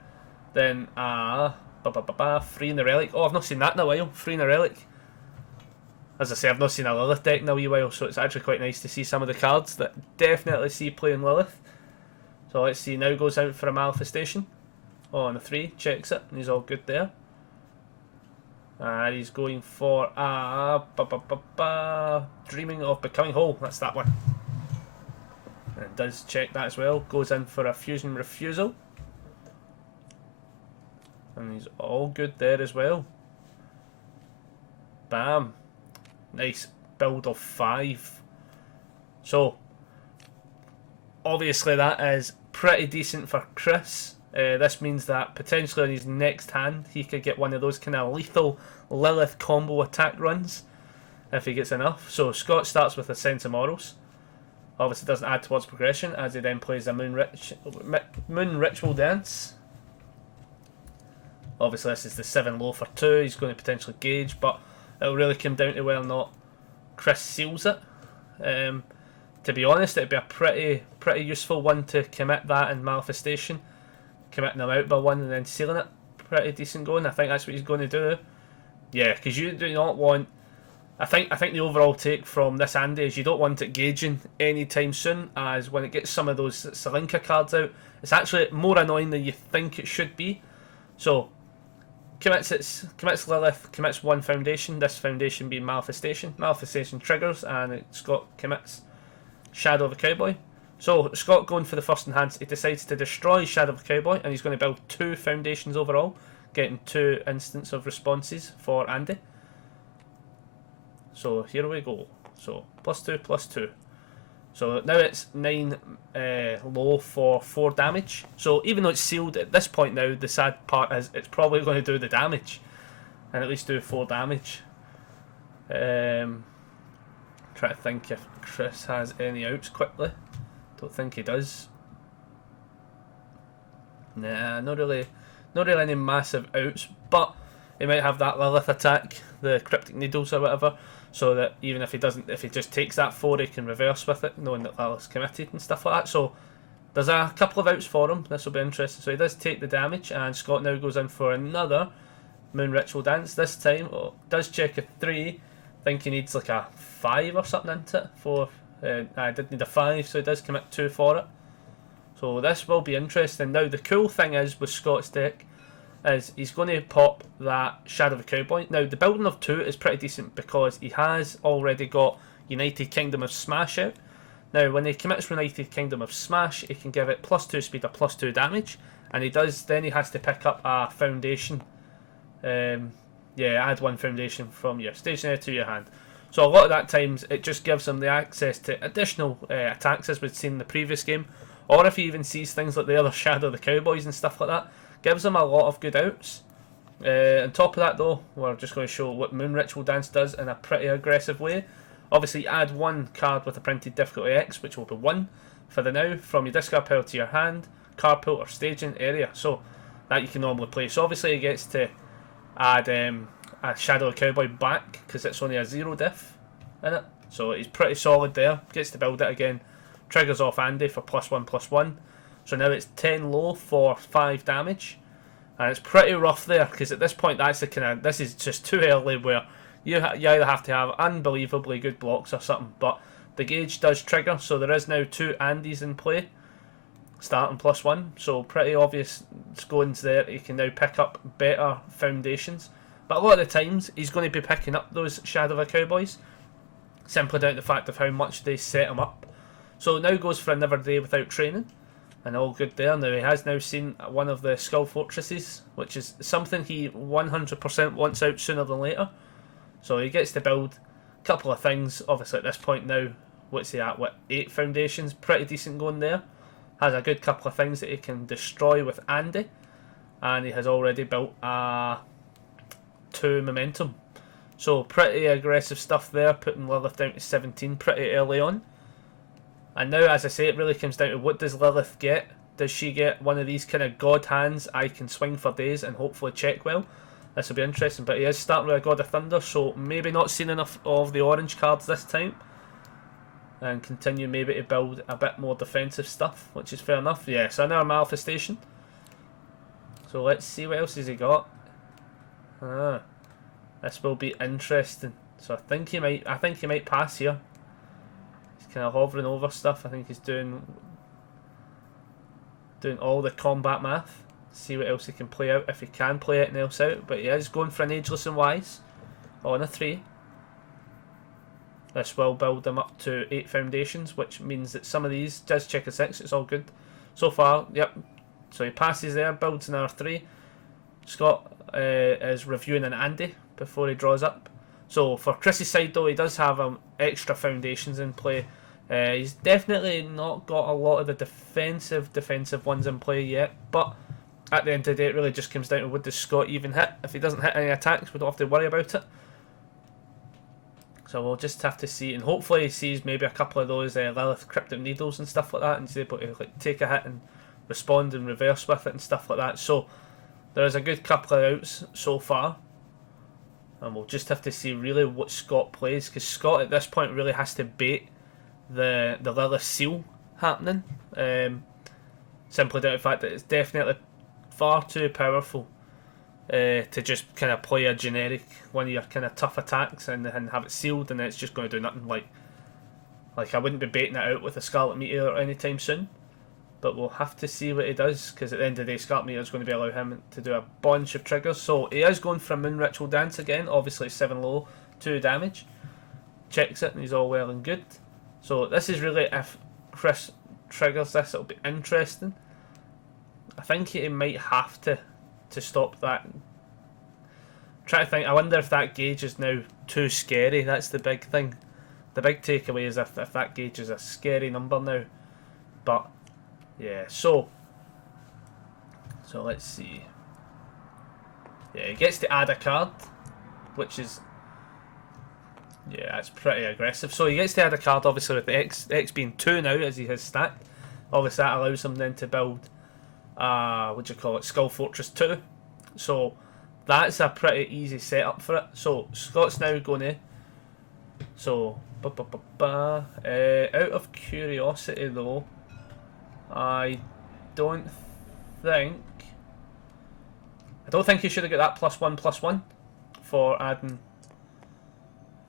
Then Free in the Relic. Oh, I've not seen that in a while. Free in the Relic. As I say, I've not seen a Lilith deck in a wee while, so it's actually quite nice to see some of the cards that definitely see playing Lilith. So let's see, now goes out for a Manifestation. Oh, on a 3, checks it, and he's all good there. And he's going for Dreaming of Becoming Whole, that's that one. And does check that as well, goes in for a Fusion Refusal. And he's all good there as well. Bam. Nice build of 5. So, obviously that is pretty decent for Chris. This means that potentially in his next hand, he could get one of those kind of lethal Lilith combo attack runs, if he gets enough. So Scott starts with a Sense of Morals. Obviously doesn't add towards progression, as he then plays a Moon Ritual Dance. Obviously this is the 7 low for 2, he's going to potentially gauge, but it'll really come down to whether or not Chris seals it. To be honest, it'd be a pretty useful one to commit that in Manifestation. Committing them out by 1 and then sealing it. Pretty decent going. I think that's what he's going to do. Yeah, because you do not want... I think the overall take from this Andy is you don't want it gauging anytime soon, as when it gets some of those Salinka cards out, it's actually more annoying than you think it should be. So, commits Lilith, commits 1 foundation, this foundation being Manifestation. Manifestation triggers, and Scott commits Shadow of a Cowboy. So, Scott going for the first enhance, he decides to destroy Shadow of a Cowboy, and he's going to build 2 foundations overall, getting 2 instants of responses for Andy. So, here we go. So, +2, +2. So now it's 9 low for 4 damage. So even though it's sealed at this point now, the sad part is it's probably going to do the damage. And at least do 4 damage. Try to think if Chris has any outs quickly. Don't think he does. Nah, not really any massive outs, but he might have that Lilith attack, the cryptic needles or whatever, so that even if he just takes that 4, he can reverse with it, knowing that Lilith's committed and stuff like that. So there's a couple of outs for him. This will be interesting. So he does take the damage, and Scott now goes in for another Moon Ritual Dance. This time, does check a 3. I think he needs like a 5 or something into it. I did need a 5, so he does commit 2 for it. So this will be interesting. Now the cool thing is with Scott's deck is he's going to pop that Shadow of a Cowboy. Now the building of 2 is pretty decent because he has already got United Kingdom of Smash out. Now when he commits United Kingdom of Smash, he can give it +2 speed or +2 damage, and then he has to pick up a foundation. Add 1 foundation from your stationery to your hand. So a lot of that times it just gives him the access to additional attacks as we'd seen in the previous game, or if he even sees things like the other Shadow of the Cowboys and stuff like that, gives him a lot of good outs. On top of that though, we're just going to show what Moon Ritual Dance does in a pretty aggressive way. Obviously add 1 card with a printed difficulty X, which will be 1 for the now, from your discard pile to your hand, card pool or staging area. So that you can normally play. So obviously he gets to add a Shadow of the Cowboy back because it's only a 0 diff in it. So he's pretty solid there. Gets to build it again. Triggers off Andy for +1/+1. So now it's 10 low for 5 damage. And it's pretty rough there because at this point this is just too early where you either have to have unbelievably good blocks or something. But the gauge does trigger, so there is now 2 Andys in play. Starting +1, so pretty obvious goings there. He can now pick up better foundations. But a lot of the times he's going to be picking up those Shadow of the Cowboys, simply down to the fact of how much they set him up. So now goes for another day without training, and all good there. Now he has now seen one of the Skull Fortresses, which is something he 100% wants out sooner than later. So he gets to build a couple of things. Obviously at this point now, what's he at? 8 foundations, pretty decent going there. Has a good couple of things that he can destroy with Andy, and he has already built 2 momentum. So pretty aggressive stuff there, putting Lilith down to 17 pretty early on. And now, as I say, it really comes down to what does Lilith get? Does she get one of these kind of god hands I can swing for days and hopefully check well? This will be interesting, but he is starting with a God of Thunder, so maybe not seen enough of the orange cards this time. And continue maybe to build a bit more defensive stuff, which is fair enough. Yeah, so another Manifestation. So let's see what else has he got. This will be interesting. So I think he might pass here. He's kind of hovering over stuff. I think he's doing all the combat math. See what else he can play out, if he can play anything else out. But he is going for an Ageless and Wise on a 3. This will build them up to 8 foundations, which means that some of these does check a 6. It's all good so far. Yep. So he passes there, builds another 3. Scott is reviewing an Andy before he draws up. So for Chris's side though, he does have extra foundations in play. He's definitely not got a lot of the defensive ones in play yet, but at the end of the day it really just comes down to what does Scott even hit. If he doesn't hit any attacks, we don't have to worry about it. So we'll just have to see, and hopefully he sees maybe a couple of those Lilith cryptic needles and stuff like that, and he's able to take a hit and respond and reverse with it and stuff like that. So there is a good couple of outs so far, and we'll just have to see really what Scott plays, because Scott at this point really has to bait the Lilith seal happening, simply due to the fact that it's definitely far too powerful to just kind of play a generic one of your kind of tough attacks and have it sealed, and then it's just going to do nothing. Like I wouldn't be baiting it out with a Scarlet Meteor anytime soon, but we'll have to see what he does, because at the end of the day Scarlet Meteor is going to be allow him to do a bunch of triggers. So he is going for a Moon Ritual Dance again, obviously 7 low, 2 damage, checks it, and he's all well and good. So this is really, if Chris triggers this, it'll be interesting. I think he might have to stop that. Try to think, I wonder if that gauge is now too scary. That's the big thing. The big takeaway is if that gauge is a scary number now. But yeah, so let's see. Yeah, he gets to add a card, which is, yeah, that's pretty aggressive. So he gets to add a card, obviously, with the X being 2 now, as he has stacked. Obviously, that allows him then to build, what do you call it, Skull Fortress 2. So that's a pretty easy setup for it. So Scott's now going to, so, out of curiosity though, I don't think he should have got that +1/+1 for adding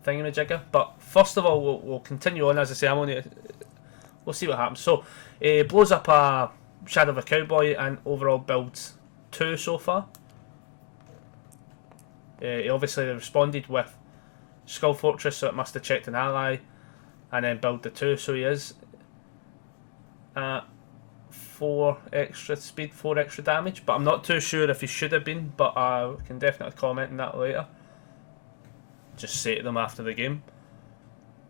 thingamajigger. But first of all, we'll continue on. As I say, we'll see what happens. So he blows up a Shadow of a Cowboy and overall builds 2 so far. He obviously responded with Skull Fortress, so it must have checked an ally and then build the 2. So he is at 4 extra speed, 4 extra damage, but I'm not too sure if he should have been, but I can definitely comment on that later. Just say to them after the game.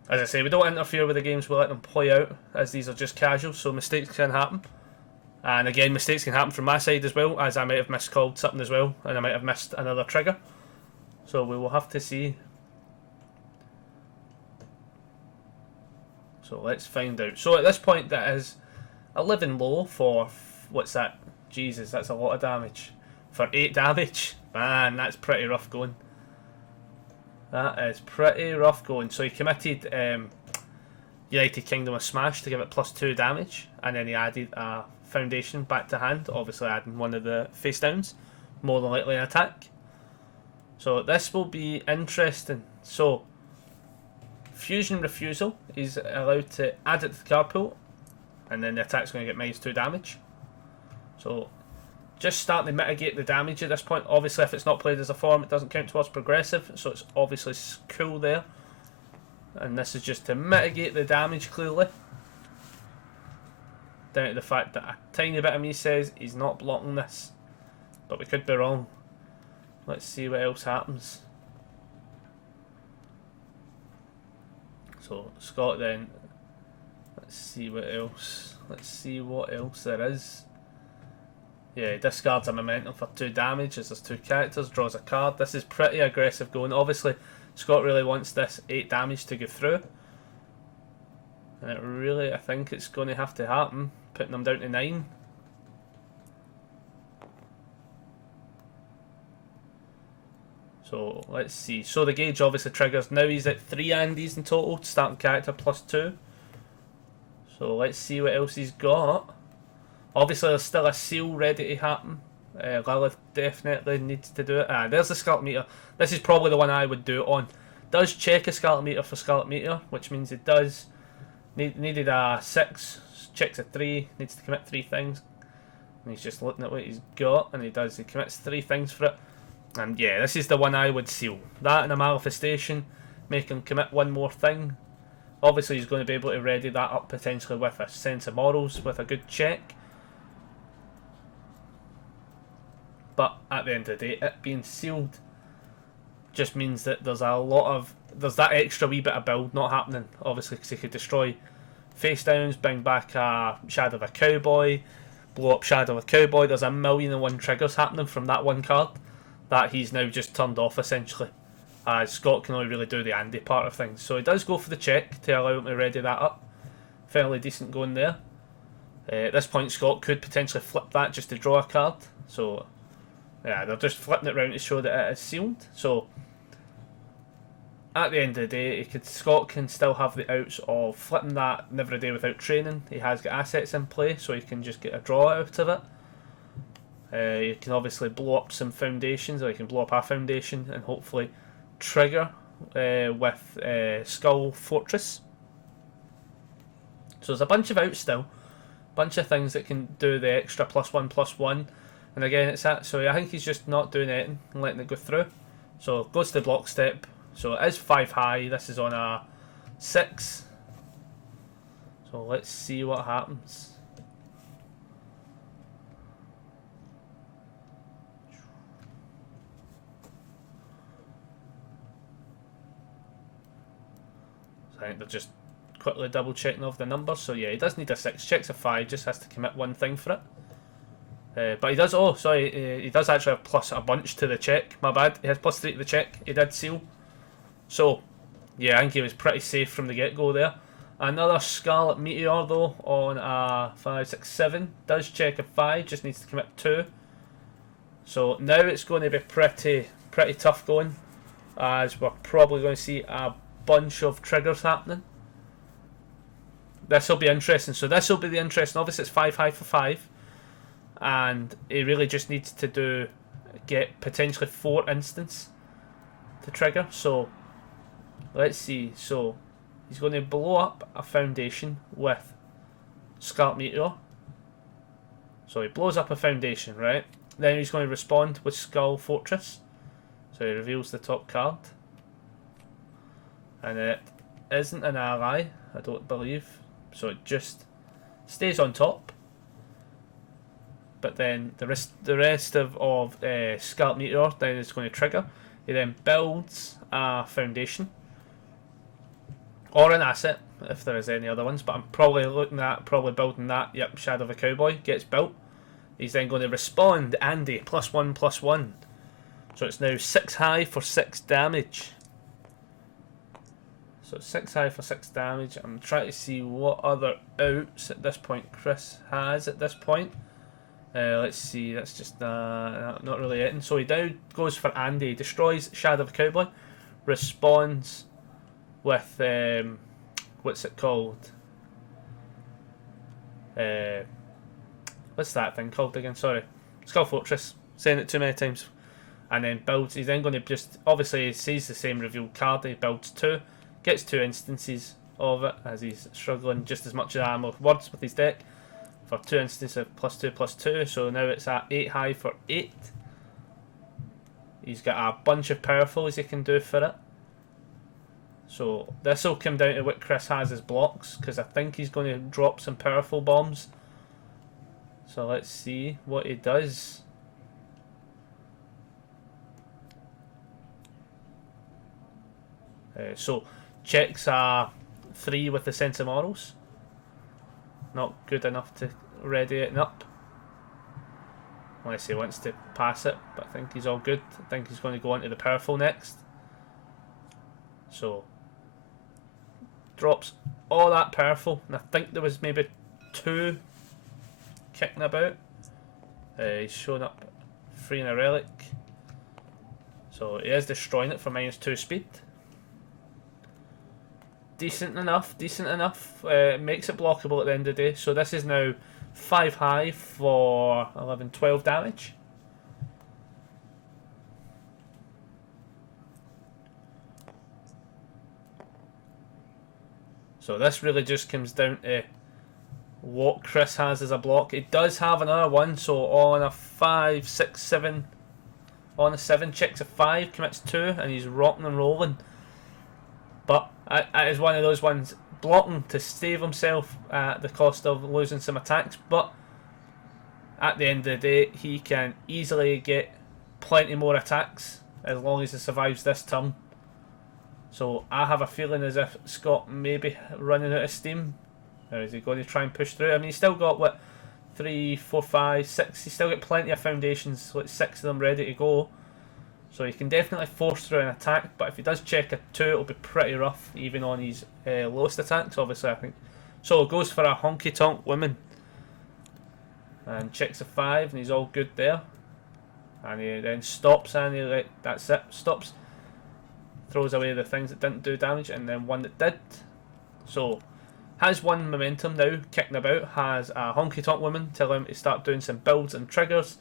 As I say, we don't interfere with the games, we let them play out, as these are just casual, so mistakes can happen. And again, mistakes can happen from my side as well, as I might have miscalled something as well, and I might have missed another trigger. So we will have to see. So let's find out. So at this point, that is 11 low for, what's that? Jesus, that's a lot of damage. For 8 damage. Man, that's pretty rough going. That is pretty rough going. So he committed United Kingdom of Smash to give it +2 damage. And then he added a Foundation back to hand. Obviously adding one of the face downs. More than likely an attack. So this will be interesting. So Fusion Refusal is allowed to add it to the card pool, and then the attack's going to get -2 damage. So just starting to mitigate the damage at this point. Obviously, if it's not played as a form, it doesn't count towards progressive, so it's obviously cool there. And this is just to mitigate the damage, clearly. Down to the fact that a tiny bit of me says he's not blocking this, but we could be wrong. Let's see what else happens. So Scott then, let's see what else. Let's see what else there is. Yeah, he discards a momentum for 2 damage as there's 2 characters, draws a card. This is pretty aggressive going. Obviously, Scott really wants this 8 damage to go through. And it really, I think it's going to have to happen, putting them down to 9. So let's see. So the gauge obviously triggers. Now he's at 3 Andes in total, starting character +2. So let's see what else he's got. Obviously there's still a seal ready to happen. Lilith definitely needs to do it. There's the Scarlet Meteor. This is probably the one I would do it on. Does check a Scarlet Meteor for Scarlet Meteor, which means it does. Needed a 6, checks a 3, needs to commit 3 things. And he's just looking at what he's got, and he commits 3 things for it. And yeah, this is the one I would seal. That and a Manifestation, make him commit 1 more thing. Obviously he's going to be able to ready that up potentially with a Sense of Morals, with a good check. But at the end of the day, it being sealed just means that there's that extra wee bit of build not happening. Obviously, because he could destroy face downs, bring back a Shadow of a Cowboy, blow up Shadow of a Cowboy. There's 1,000,001 triggers happening from that one card that he's now just turned off essentially. Scott can only really do the Andy part of things. So he does go for the check to allow him to ready that up. Fairly decent going there. At this point, Scott could potentially flip that just to draw a card. So yeah, they're just flipping it around to show that it is sealed. So at the end of the day, Scott can still have the outs of flipping that Never a Day Without Training. He has got assets in play, so he can just get a draw out of it. You can obviously blow up some foundations, or you can blow up a foundation and hopefully trigger with Skull Fortress. So there's a bunch of outs still, bunch of things that can do the extra +1/+1, and again it's that. So I think he's just not doing anything and letting it go through. So goes to the block step. So it is 5 high. This is on a 6. So let's see what happens. I think they're just quickly double checking of the numbers. So yeah, he does need a 6. Checks a 5, just has to commit one thing for it. But he does, oh sorry, he does actually have plus a bunch to the check. My bad, he has plus 3 to the check. He did seal. So yeah, I think he was pretty safe from the get-go there. Another Scarlet Meteor though on a 5, 6, 7. Does check a 5, just needs to commit 2. So now it's going to be pretty tough going, as we're probably going to see a bunch of triggers happening. This will be interesting. So this will be the interesting. Obviously it's 5 high for 5. And he really just needs to get potentially 4 instants to trigger. So let's see. So he's going to blow up a foundation with Scarlet Meteor. So he blows up a foundation, right? Then he's going to respond with Skull Fortress. So he reveals the top card. And it isn't an ally, I don't believe. So it just stays on top. But then the rest of Scarlet Meteor then is going to trigger. He then builds a foundation. Or an asset, if there is any other ones. But I'm probably building that. Yep, Shadow of a Cowboy gets built. He's then going to respond, Andy, +1/+1. So it's now 6 high for 6 damage. So 6 high for 6 damage. I'm trying to see what other outs at this point Chris has at this point. Let's see, that's just not really it. And so he now goes for Andy, destroys Shadow of a Cowboy, responds with what's it called? What's that thing called again? Sorry, Skull Fortress. Saying it too many times. And then builds. He's then going to just obviously he sees the same revealed card. He builds 2, gets 2 instances of it as he's struggling just as much as I am with words with his deck. For 2 instances of +2/+2, so now it's at 8 high for 8. He's got a bunch of powerfuls he can do for it. So this will come down to what Chris has as blocks, because I think he's going to drop some powerful bombs. So let's see what he does. So checks a 3 with the Sense of Morals. Not good enough to ready it up. Unless he wants to pass it, but I think he's all good. I think he's going to go on to the powerful next. So drops all that powerful, and I think there was maybe 2 kicking about. He's showing up 3 in a relic. So he is destroying it for -2 speed. Decent enough. Makes it blockable at the end of the day. So this is now 5 high for 11, 12 damage. So this really just comes down to what Chris has as a block. He does have another one, so on a 5, 6, 7, on a 7, checks a 5, commits 2, and he's rocking and rolling. But it is one of those ones, blocking to save himself at the cost of losing some attacks, but at the end of the day he can easily get plenty more attacks as long as he survives this turn. So I have a feeling as if Scott may be running out of steam. Or is he going to try and push through? I mean, he's still got what, 3, 4, 5, 6, he's still got plenty of foundations, like 6 of them ready to go. So he can definitely force through an attack, but if he does check a 2, it'll be pretty rough, even on his lowest attacks, obviously, I think. So goes for a honky tonk woman. And checks a 5, and he's all good there. And he then stops, and he, like, that's it, stops. Throws away the things that didn't do damage, and then one that did. So, has 1 momentum now, kicking about. Has a honky tonk woman to allow him to start doing some builds and triggers.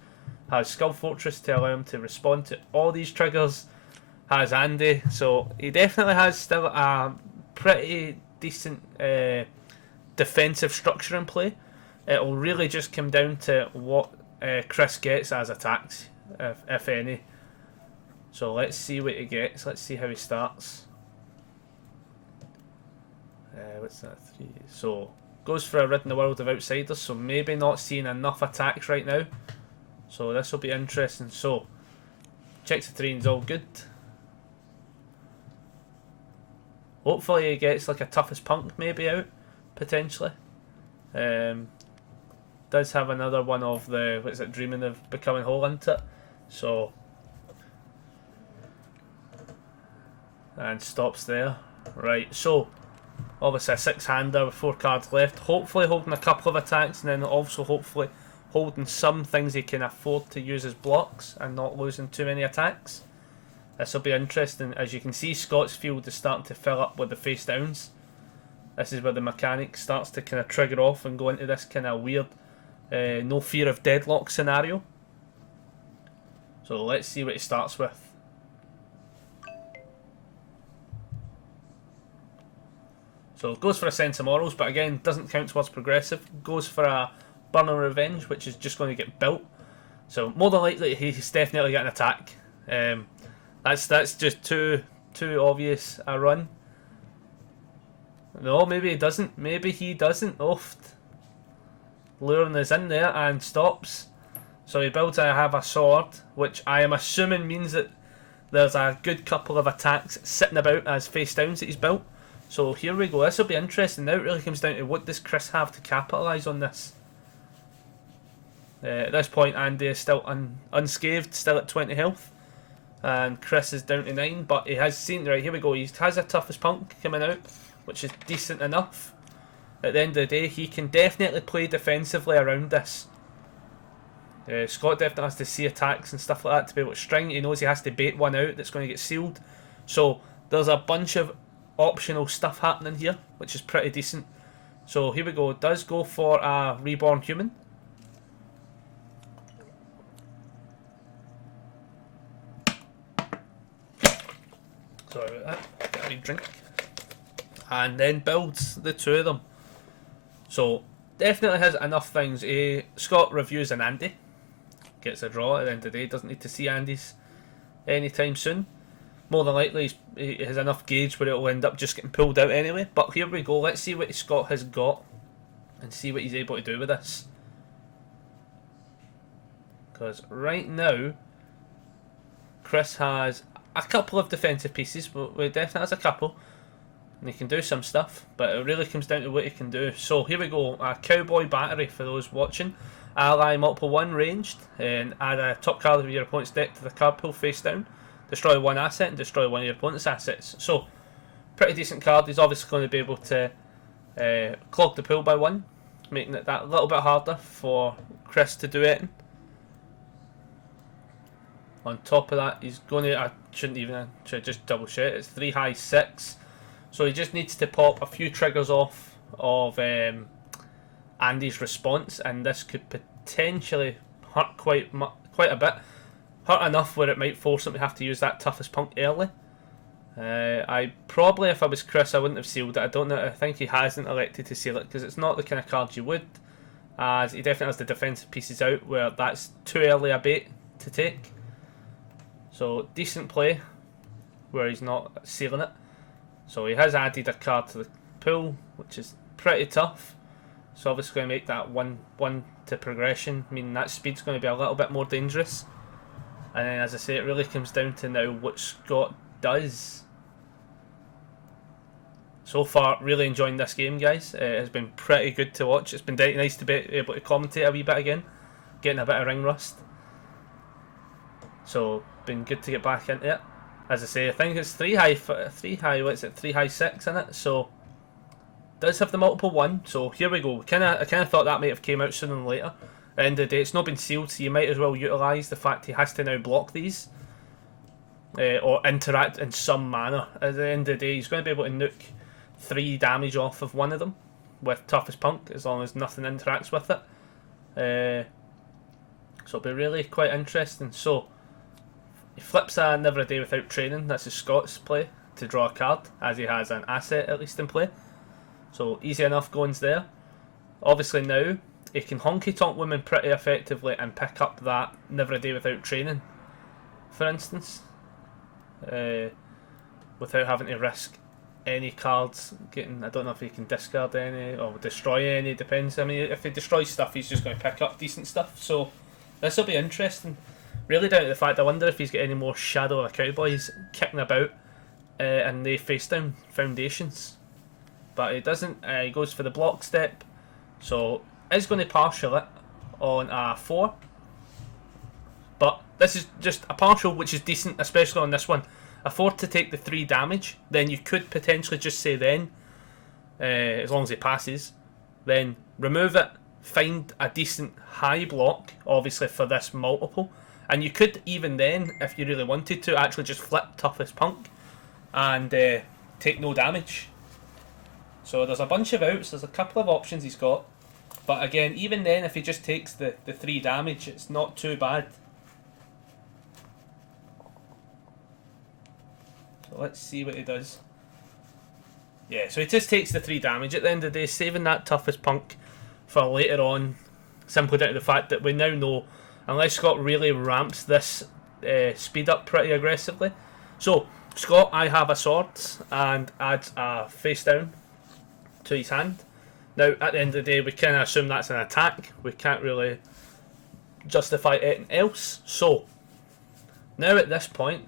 Has Skull Fortress to allow him to respond to all these triggers. Has Andy, so he definitely has still a pretty decent defensive structure in play. It'll really just come down to what Chris gets as attacks, if any. So let's see what he gets. Let's see how he starts. What's that? 3. So goes for a rid in the world of outsiders. So maybe not seeing enough attacks right now. So this will be interesting. So checks the 3 and's all good. Hopefully he gets like a toughest punk maybe out, potentially. Does have another one of the, what is it, dreaming of becoming whole, isn't it? So, and stops there. Right, so obviously a 6-hander with 4 cards left, hopefully holding a couple of attacks, and then also hopefully holding some things he can afford to use as blocks and not losing too many attacks. This will be interesting. As you can see, Scott's field is starting to fill up with the face downs. This is where the mechanic starts to kind of trigger off and go into this kind of weird no fear of deadlock scenario. So let's see what he starts with. So goes for a Sense of Morals, but again doesn't count towards progressive. Goes for a Burn of Revenge, which is just going to get built. So more than likely he's definitely got an attack. That's just too obvious a run. No, maybe he doesn't. Maybe he doesn't. Oft. Luring is in there and stops. So he builds I have a sword, which I am assuming means that there's a good couple of attacks sitting about as face downs that he's built. So here we go. This will be interesting. Now it really comes down to what does Chris have to capitalise on this. At this point, Andy is still unscathed, still at 20 health. And Chris is down to 9, but he has seen, right, here we go. He has a toughest punk coming out, which is decent enough. At the end of the day, he can definitely play defensively around this. Scott definitely has to see attacks and stuff like that to be able to string. He knows he has to bait one out that's going to get sealed. So there's a bunch of optional stuff happening here, which is pretty decent. So here we go. Does go for a reborn human. Sorry about that. Get a wee drink. And then builds the 2 of them. So definitely has enough things. Scott reviews an Andy. Gets a draw at the end of the day. Doesn't need to see Andy's anytime soon. More than likely he has enough gauge where it will end up just getting pulled out anyway. But here we go. Let's see what Scott has got and see what he's able to do with this. Because right now Chris has a couple of defensive pieces. But he definitely has a couple. And he can do some stuff, but it really comes down to what he can do. So here we go, a Cowboy Battery for those watching. Ally multiple 1 ranged, and add a top card of your opponent's deck to the card pool face down. Destroy 1 asset and destroy 1 of your opponent's assets. So, pretty decent card. He's obviously going to be able to clog the pool by 1, making it that little bit harder for Chris to do it. On top of that, he's going to, I should just double check, it's 3 high 6. So he just needs to pop a few triggers off of Andy's response, and this could potentially hurt quite a bit. Hurt enough where it might force him to have to use that toughest punk early. I probably, if I was Chris, I wouldn't have sealed it. I don't know. I think he hasn't elected to seal it because it's not the kind of card you would, as he definitely has the defensive pieces out where that's too early a bait to take. So decent play where he's not sealing it. So he has added a card to the pool, which is pretty tough. So obviously going to make that 1 to progression, meaning that speed's going to be a little bit more dangerous. And then, as I say, it really comes down to now what Scott does. So far, really enjoying this game, guys. It has been pretty good to watch. It's been nice to be able to commentate a wee bit again, getting a bit of ring rust. So, been good to get back into it. As I say, I think it's 3 high, what's it, 3 high 6 in it, so does have the multiple 1, so here we go. I kinda thought that might have came out sooner than later. At the end of the day, it's not been sealed, so you might as well utilise the fact he has to now block these. Or interact in some manner. At the end of the day, he's going to be able to nuke 3 damage off of one of them with Toughest Punk, as long as nothing interacts with it. So it'll be really quite interesting. So, he flips a Never a Day Without Training. That's his Scott's play to draw a card, as he has an asset at least in play. So easy enough goings there. Obviously now he can honky tonk women pretty effectively and pick up that Never a Day Without Training, for instance, without having to risk any cards getting. I don't know if he can discard any or destroy any. Depends. I mean, if he destroys stuff, he's just going to pick up decent stuff. So this will be interesting. Really down to the fact, I wonder if he's got any more Shadow of the Cowboys kicking about and they face down foundations. But he doesn't, he goes for the block step, so is going to partial it on a 4. But this is just a partial, which is decent, especially on this one. A 4 to take the 3 damage, then you could potentially just say then, as long as he passes, then remove it, find a decent high block, obviously for this multiple, and you could even then, if you really wanted to, actually just flip Toughest Punk and take no damage. So there's a bunch of outs, there's a couple of options he's got, but again, even then, if he just takes the 3 damage, it's not too bad. So let's see what he does. Yeah, so he just takes the 3 damage at the end of the day, saving that Toughest Punk for later on, simply down to the fact that we now know, unless Scott really ramps this speed up pretty aggressively. So, Scott, I have a sword, and adds a face down to his hand. Now, at the end of the day, we can assume that's an attack. We can't really justify anything else. So, now at this point,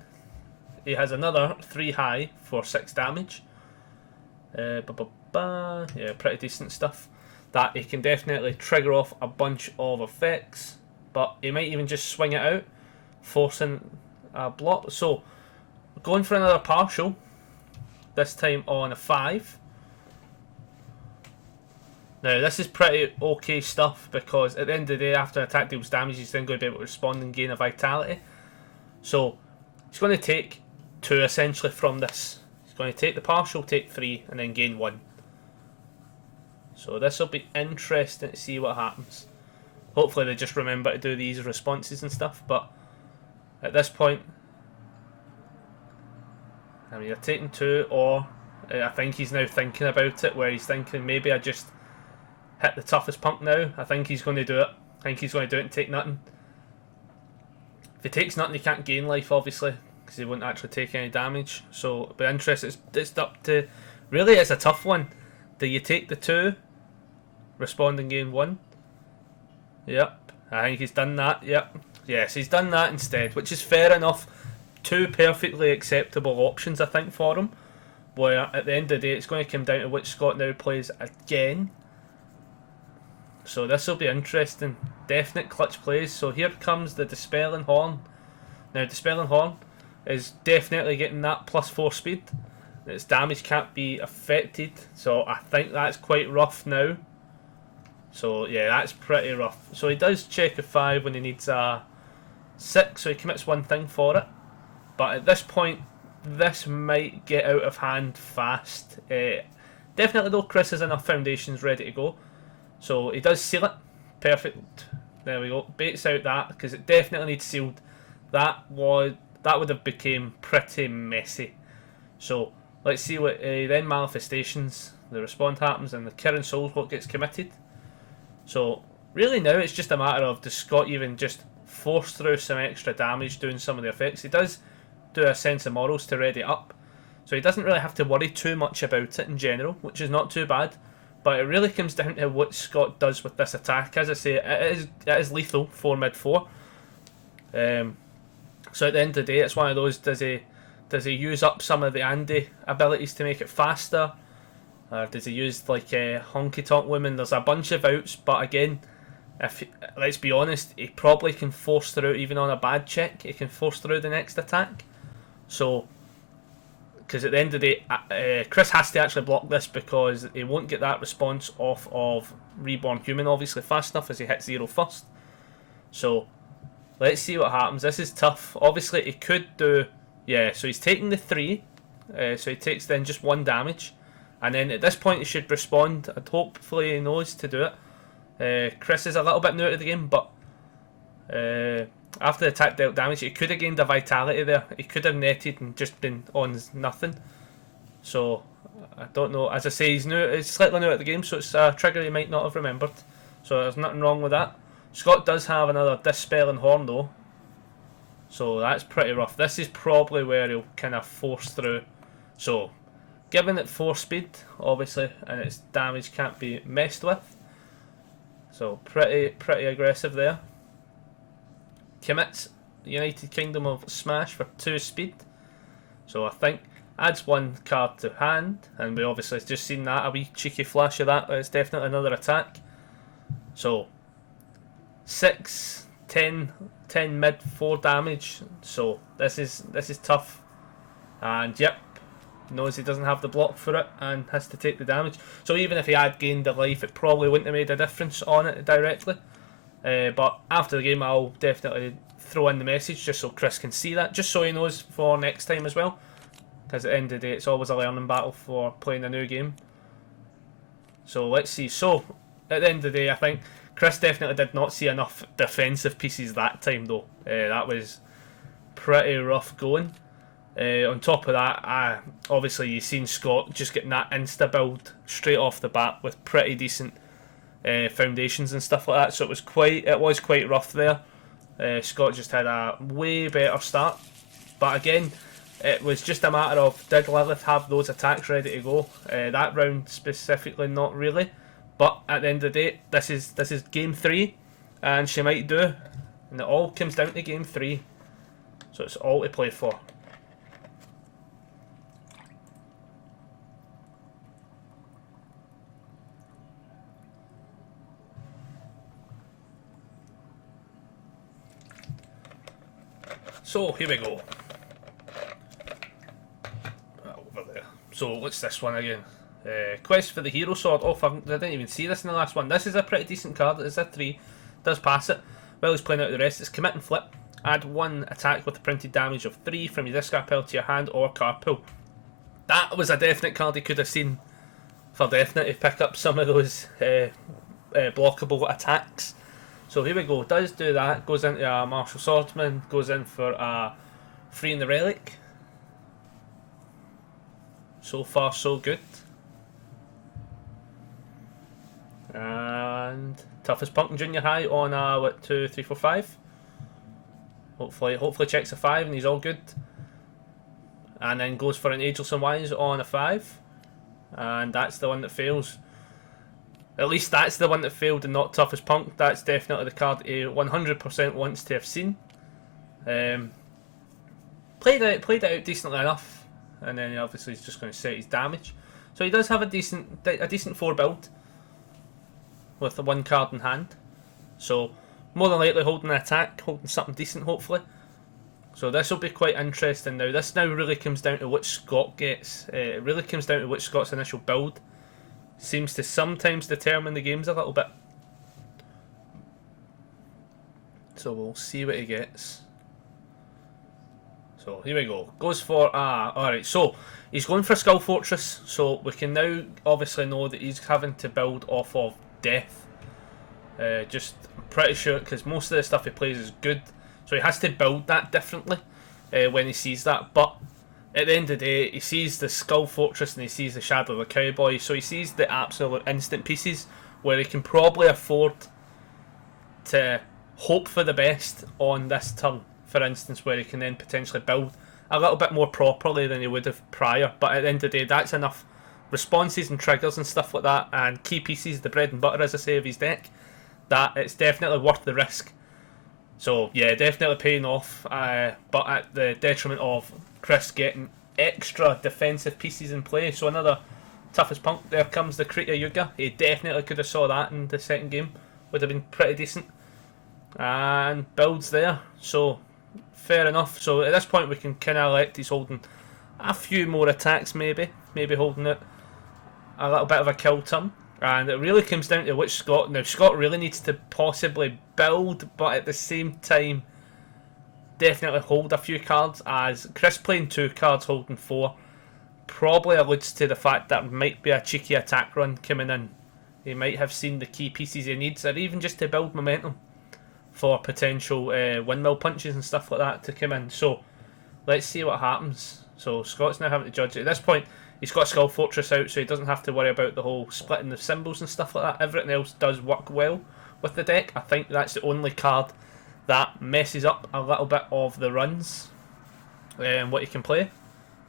he has another 3 high for 6 damage. Yeah, pretty decent stuff. That he can definitely trigger off a bunch of effects, but he might even just swing it out, forcing a block. So, going for another partial, this time on a 5. Now, this is pretty okay stuff, because at the end of the day, after an attack deals damage, he's then going to be able to respond and gain a vitality. So, he's going to take 2 essentially from this. He's going to take the partial, take 3, and then gain 1. So this will be interesting to see what happens. Hopefully they just remember to do these responses and stuff, but at this point, I mean, you're taking 2, or I think he's now thinking about it, where he's thinking maybe I just hit the Toughest Punk now. I think he's going to do it. I think he's going to do it and take nothing. If he takes nothing, he can't gain life, obviously, because he won't actually take any damage. So it'll be interesting. It's up to, really, it's a tough one. Do you take the 2, respond and gain 1? Yep, I think he's done that. Yep, yes, he's done that instead, which is fair enough. 2 perfectly acceptable options, I think, for him. Where at the end of the day, it's going to come down to which Scott now plays again. So this will be interesting. Definite clutch plays. So here comes the Dispelling Horn. Now, Dispelling Horn is definitely getting that +4 speed. Its damage can't be affected, so I think that's quite rough now. So yeah, that's pretty rough. So he does check a 5 when he needs a 6, so he commits 1 thing for it. But at this point, this might get out of hand fast. Definitely though, Chris has enough foundations ready to go. So he does seal it. Perfect. There we go. Baits out that, because it definitely needs sealed. That would have became pretty messy. So let's see what then manifestations. The response happens and the Kirin Soul's what gets committed. So really now it's just a matter of, does Scott even just force through some extra damage doing some of the effects? He does do a Sense of Morals to ready up, so he doesn't really have to worry too much about it in general, which is not too bad. But it really comes down to what Scott does with this attack. As I say, it is lethal for mid 4. So at the end of the day, it's one of those, does he use up some of the Andy abilities to make it faster? Or does he use like a Honky Tonk Woman? There's a bunch of outs, but again, let's be honest, he probably can force through, even on a bad check, he can force through the next attack. So, because at the end of the day, Chris has to actually block this, because he won't get that response off of Reborn Human, obviously, fast enough as he hits 0 first. So, let's see what happens. This is tough. Obviously, he could do, yeah, so he's taking the 3, so he takes then just 1 damage. And then at this point he should respond, and hopefully he knows to do it. Chris is a little bit new to the game, but after the attack dealt damage, he could have gained a vitality there. He could have netted and just been on nothing. So, I don't know. As I say, he's slightly new at the game, so it's a trigger he might not have remembered. So there's nothing wrong with that. Scott does have another Dispelling Horn though, so that's pretty rough. This is probably where he'll kind of force through. So, given it 4 speed, obviously, and its damage can't be messed with. So pretty aggressive there. Commits United Kingdom of Smash for 2 speed. So I think Adds 1 card to hand, and we obviously just seen that, a wee cheeky flash of that. It's definitely another attack. So 6, 10, 10 mid, 4 damage. So this is tough. And yep, knows he doesn't have the block for it and has to take the damage. So even if he had gained a life, it probably wouldn't have made a difference on it directly. But after the game, I'll definitely throw in the message just so Chris can see that, just so he knows for next time as well. Because at the end of the day, it's always a learning battle for playing a new game. So let's see. So at the end of the day, I think Chris definitely did not see enough defensive pieces that time though. That was pretty rough going. On top of that, obviously you've seen Scott just getting that insta build straight off the bat with pretty decent foundations and stuff like that. So it was quite rough there. Scott just had a way better start, but again, it was just a matter of, did Lilith have those attacks ready to go? That round specifically, not really. But at the end of the day, this is game 3, and she might do, and it all comes down to game 3. So it's all to play for. So here we go. Over there. So what's this one again? Quest for the Hero Sword. Oh, I didn't even see this in the last one. This is a pretty decent card. It's a 3. Does pass it. While he's playing out the rest, it's commit and flip. Add 1 attack with a printed damage of 3 from your discard pile to your hand or card pool. That was a definite card he could have seen for definite to pick up some of those blockable attacks. So here we go. Does do that. Goes into a Martial Swordsman. Goes in for a Freeing the Relic. So far, so good. And Toughest Punk in Junior High on a 2, 3, 4, 5. Hopefully checks a 5 and he's all good. And then goes for an Agelson Wise on a 5. And that's the one that fails. At least that's the one that failed and not Toughest Punk. That's definitely the card he 100% wants to have seen. Played it out decently enough, and then obviously he's just going to set his damage. So he does have a decent 4 build with the 1 card in hand. So more than likely holding an attack, holding something decent hopefully. So this will be quite interesting now. This now really comes down to which Scott gets. It really comes down to which Scott's initial build. Seems to sometimes determine the games a little bit. So we'll see what he gets. So here we go. Goes for alright, so he's going for Skull Fortress. So we can now obviously know that he's having to build off of death. Just I'm pretty sure, because most of the stuff he plays is good. So he has to build that differently when he sees that. But at the end of the day, he sees the Skull Fortress and he sees the Shadow of the Cowboy. So he sees the absolute instant pieces where he can probably afford to hope for the best on this turn. For instance, where he can then potentially build a little bit more properly than he would have prior. But at the end of the day, that's enough responses and triggers and stuff like that, and key pieces, the bread and butter, as I say, of his deck, that it's definitely worth the risk. So yeah, definitely paying off, but at the detriment of Chris getting extra defensive pieces in play. So another Toughest Punk. There comes the Krita Yuga. He definitely could have saw that in the second game. Would have been pretty decent. And builds there. So fair enough. So at this point we can kind of elect he's holding a few more attacks, maybe holding it a little bit of a kill turn. And it really comes down to which Scott. Now Scott really needs to possibly build, but at the same time definitely hold a few cards, as Chris playing 2 cards holding 4 probably alludes to the fact that might be a cheeky attack run coming in. He might have seen the key pieces he needs, or even just to build momentum for potential windmill punches and stuff like that to come in. So let's see what happens. So Scott's now having to judge it. At this point he's got Skull Fortress out, so he doesn't have to worry about the whole splitting the symbols and stuff like that. Everything else does work well with the deck. I think that's the only card that messes up a little bit of the runs and what he can play.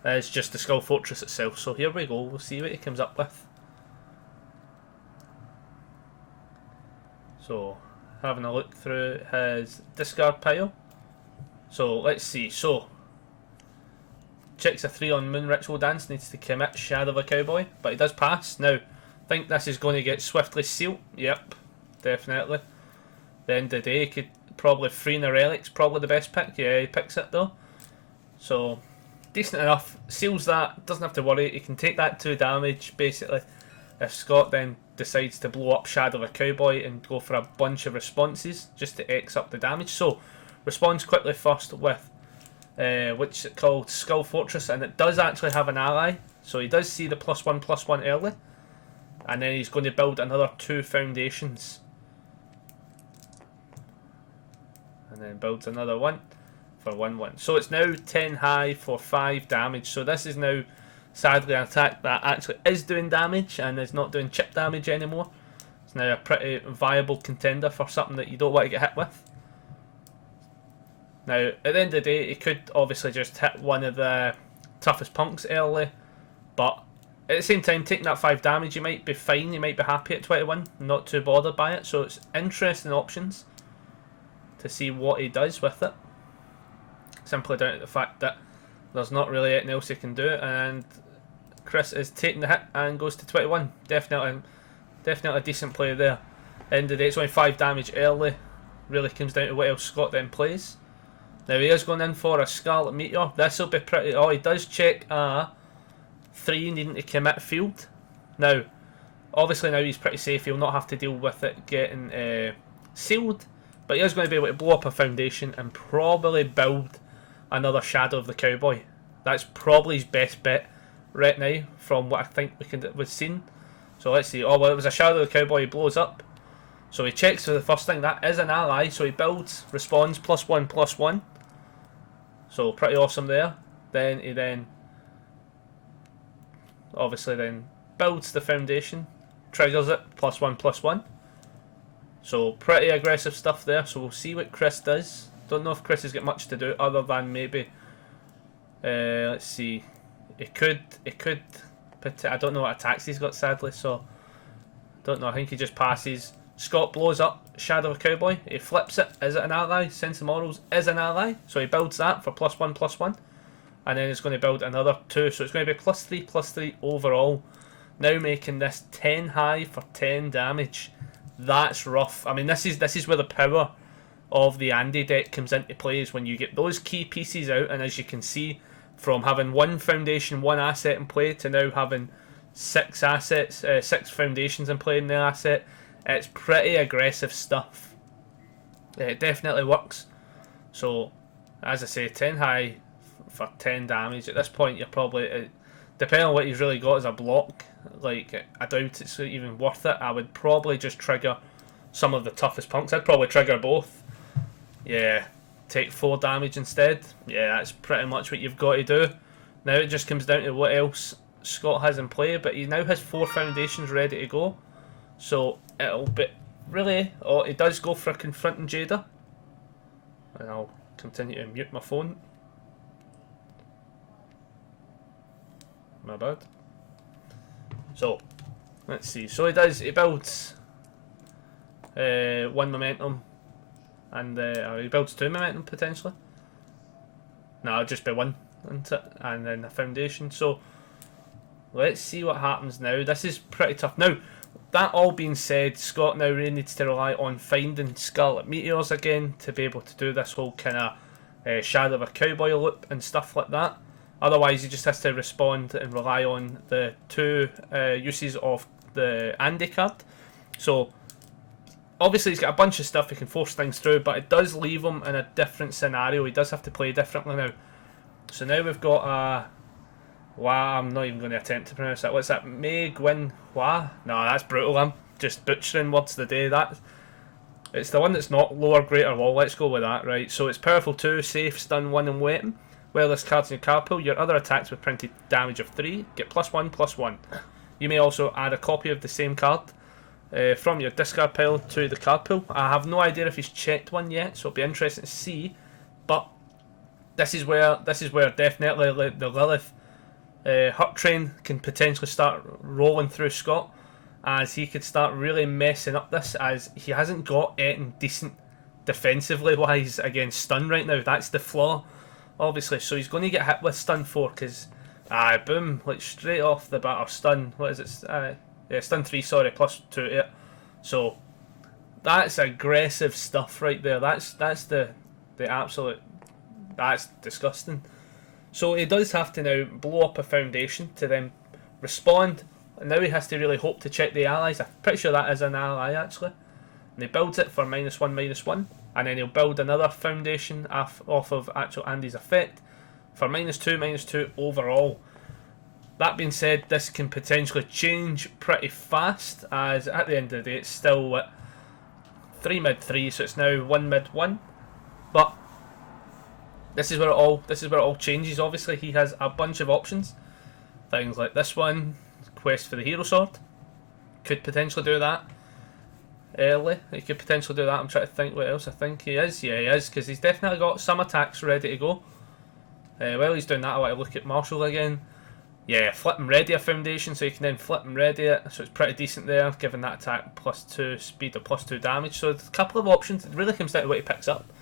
It's just the Skull Fortress itself. So here we go, we'll see what he comes up with. So having a look through his discard pile. So let's see. So checks a 3 on Moon Ritual Dance, needs to commit Shadow of a Cowboy, but he does pass. Now, I think this is going to get swiftly sealed. Yep, definitely. At the end of the day, he could probably free in a Relic's probably the best pick. Yeah, he picks it though. So, decent enough. Seals that, doesn't have to worry. He can take that 2 damage, basically. If Scott then decides to blow up Shadow of a Cowboy and go for a bunch of responses, just to X up the damage. So, responds quickly first with which is called Skull Fortress, and it does actually have an ally, so he does see the +1/+1 early, and then he's going to build another 2 foundations, and then builds another 1 for 1/1. So it's now 10 high for 5 damage. So this is now sadly an attack that actually is doing damage and is not doing chip damage anymore. It's now a pretty viable contender for something that you don't want to get hit with. Now, at the end of the day, he could obviously just hit one of the toughest punks early, but at the same time, taking that 5 damage, you might be fine, you might be happy at 21, not too bothered by it, so it's interesting options to see what he does with it. Simply down to the fact that there's not really anything else he can do, and Chris is taking the hit and goes to 21. Definitely a decent play there. End of the day, it's only 5 damage early, really comes down to what else Scott then plays. Now he is going in for a Scarlet Meteor. This will be pretty... Oh, he does check a 3 needing to commit field. Now, obviously now he's pretty safe. He'll not have to deal with it getting sealed. But he is going to be able to blow up a foundation and probably build another Shadow of the Cowboy. That's probably his best bet right now from what I think we've seen. So let's see. Oh, well, it was a Shadow of the Cowboy. He blows up. So he checks for the first thing. That is an ally. So he builds, responds, +1/+1. So pretty awesome there. Then he obviously builds the foundation, triggers it, +1/+1. So pretty aggressive stuff there. So we'll see what Chris does. Don't know if Chris has got much to do other than maybe let's see. It could I don't know what attacks he's got sadly, so don't know. I think he just passes. Scott blows up Shadow of a Cowboy. He flips it. Is it an ally? Sense of Morals is an ally. So he builds that for +1/+1. And then he's going to build another 2. So it's going to be +3/+3 overall. Now making this 10 high for 10 damage. That's rough. I mean, this is where the power of the Andy deck comes into play, is when you get those key pieces out. And as you can see, from having 1 foundation, 1 asset in play, to now having 6 assets, 6 foundations in play in the asset. It's pretty aggressive stuff. It definitely works. So, as I say, 10 high for 10 damage. At this point, you're probably... depending on what he's really got as a block, like, I doubt it's even worth it. I would probably just trigger some of the toughest punks. I'd probably trigger both. Yeah, take 4 damage instead. Yeah, that's pretty much what you've got to do. Now it just comes down to what else Scott has in play, but he now has 4 foundations ready to go. So it'll be really... Oh, he does go for Confronting Jada. And I'll continue to mute my phone. My bad. So, let's see. So he builds 1 momentum. And he builds 2 momentum potentially. No, it'll just be 1, isn't it? And then a foundation. So, let's see what happens now. This is pretty tough. Now, that all being said, Scott now really needs to rely on finding Scarlet Meteors again to be able to do this whole kind of Shadow of a Cowboy loop and stuff like that. Otherwise, he just has to respond and rely on the 2 uses of the Andy card. So, obviously he's got a bunch of stuff he can force things through, but it does leave him in a different scenario. He does have to play differently now. So now we've got a... Wow, I'm not even going to attempt to pronounce that. What's that? Mei Gwyn Hua? No, that's brutal. I'm just butchering words today. It's the one that's not lower greater wall. Let's go with that, right? So it's powerful 2, safe, stun 1 and waiting. While this card's in your card pool, your other attacks with printed damage of 3 get +1/+1. You may also add a copy of the same card from your discard pile to the card pool. I have no idea if he's checked one yet, so it'll be interesting to see. But this is where definitely the Lilith Hurt Train can potentially start rolling through Scott, as he could start really messing up this, as he hasn't got anything decent defensively wise against stun right now. That's the flaw obviously. So he's going to get hit with stun 4 because, boom, like straight off the bat, or stun, what is it? Yeah, stun 3, sorry, plus 2 to it. So that's aggressive stuff right there. That's the absolute, that's disgusting. So he does have to now blow up a foundation to then respond. And now he has to really hope to check the allies. I'm pretty sure that is an ally actually. And he builds it for -1/-1. And then he'll build another foundation off of actual Andy's effect for -2/-2 overall. That being said, this can potentially change pretty fast, as at the end of the day it's still at 3 mid 3, so it's now 1 mid 1. But this is where it all changes. Obviously, he has a bunch of options. Things like this one, quest for the hero sword, could potentially do that early. He could potentially do that. I'm trying to think what else I think he is. Yeah, he is, because he's definitely got some attacks ready to go. While he's doing that, I want to look at Marshall again. Yeah, flip and ready a foundation, so you can then flip and ready it, so it's pretty decent there, giving that attack +2 speed or +2 damage. So there's a couple of options. It really comes down to what he picks up.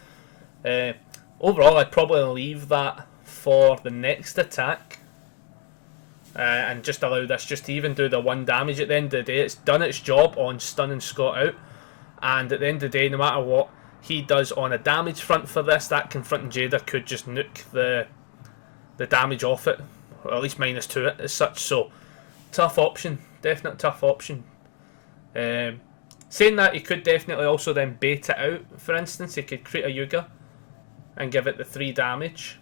Overall, I'd probably leave that for the next attack, and just allow this just to even do the 1 damage at the end of the day. It's done its job on stunning Scott out, and at the end of the day, no matter what he does on a damage front for this, that confronting Jada could just nuke the damage off it, or at least -2 it as such. So tough option, definite tough option. Saying that, he could definitely also then bait it out. For instance, he could create a Yuga and give it the 3 damage.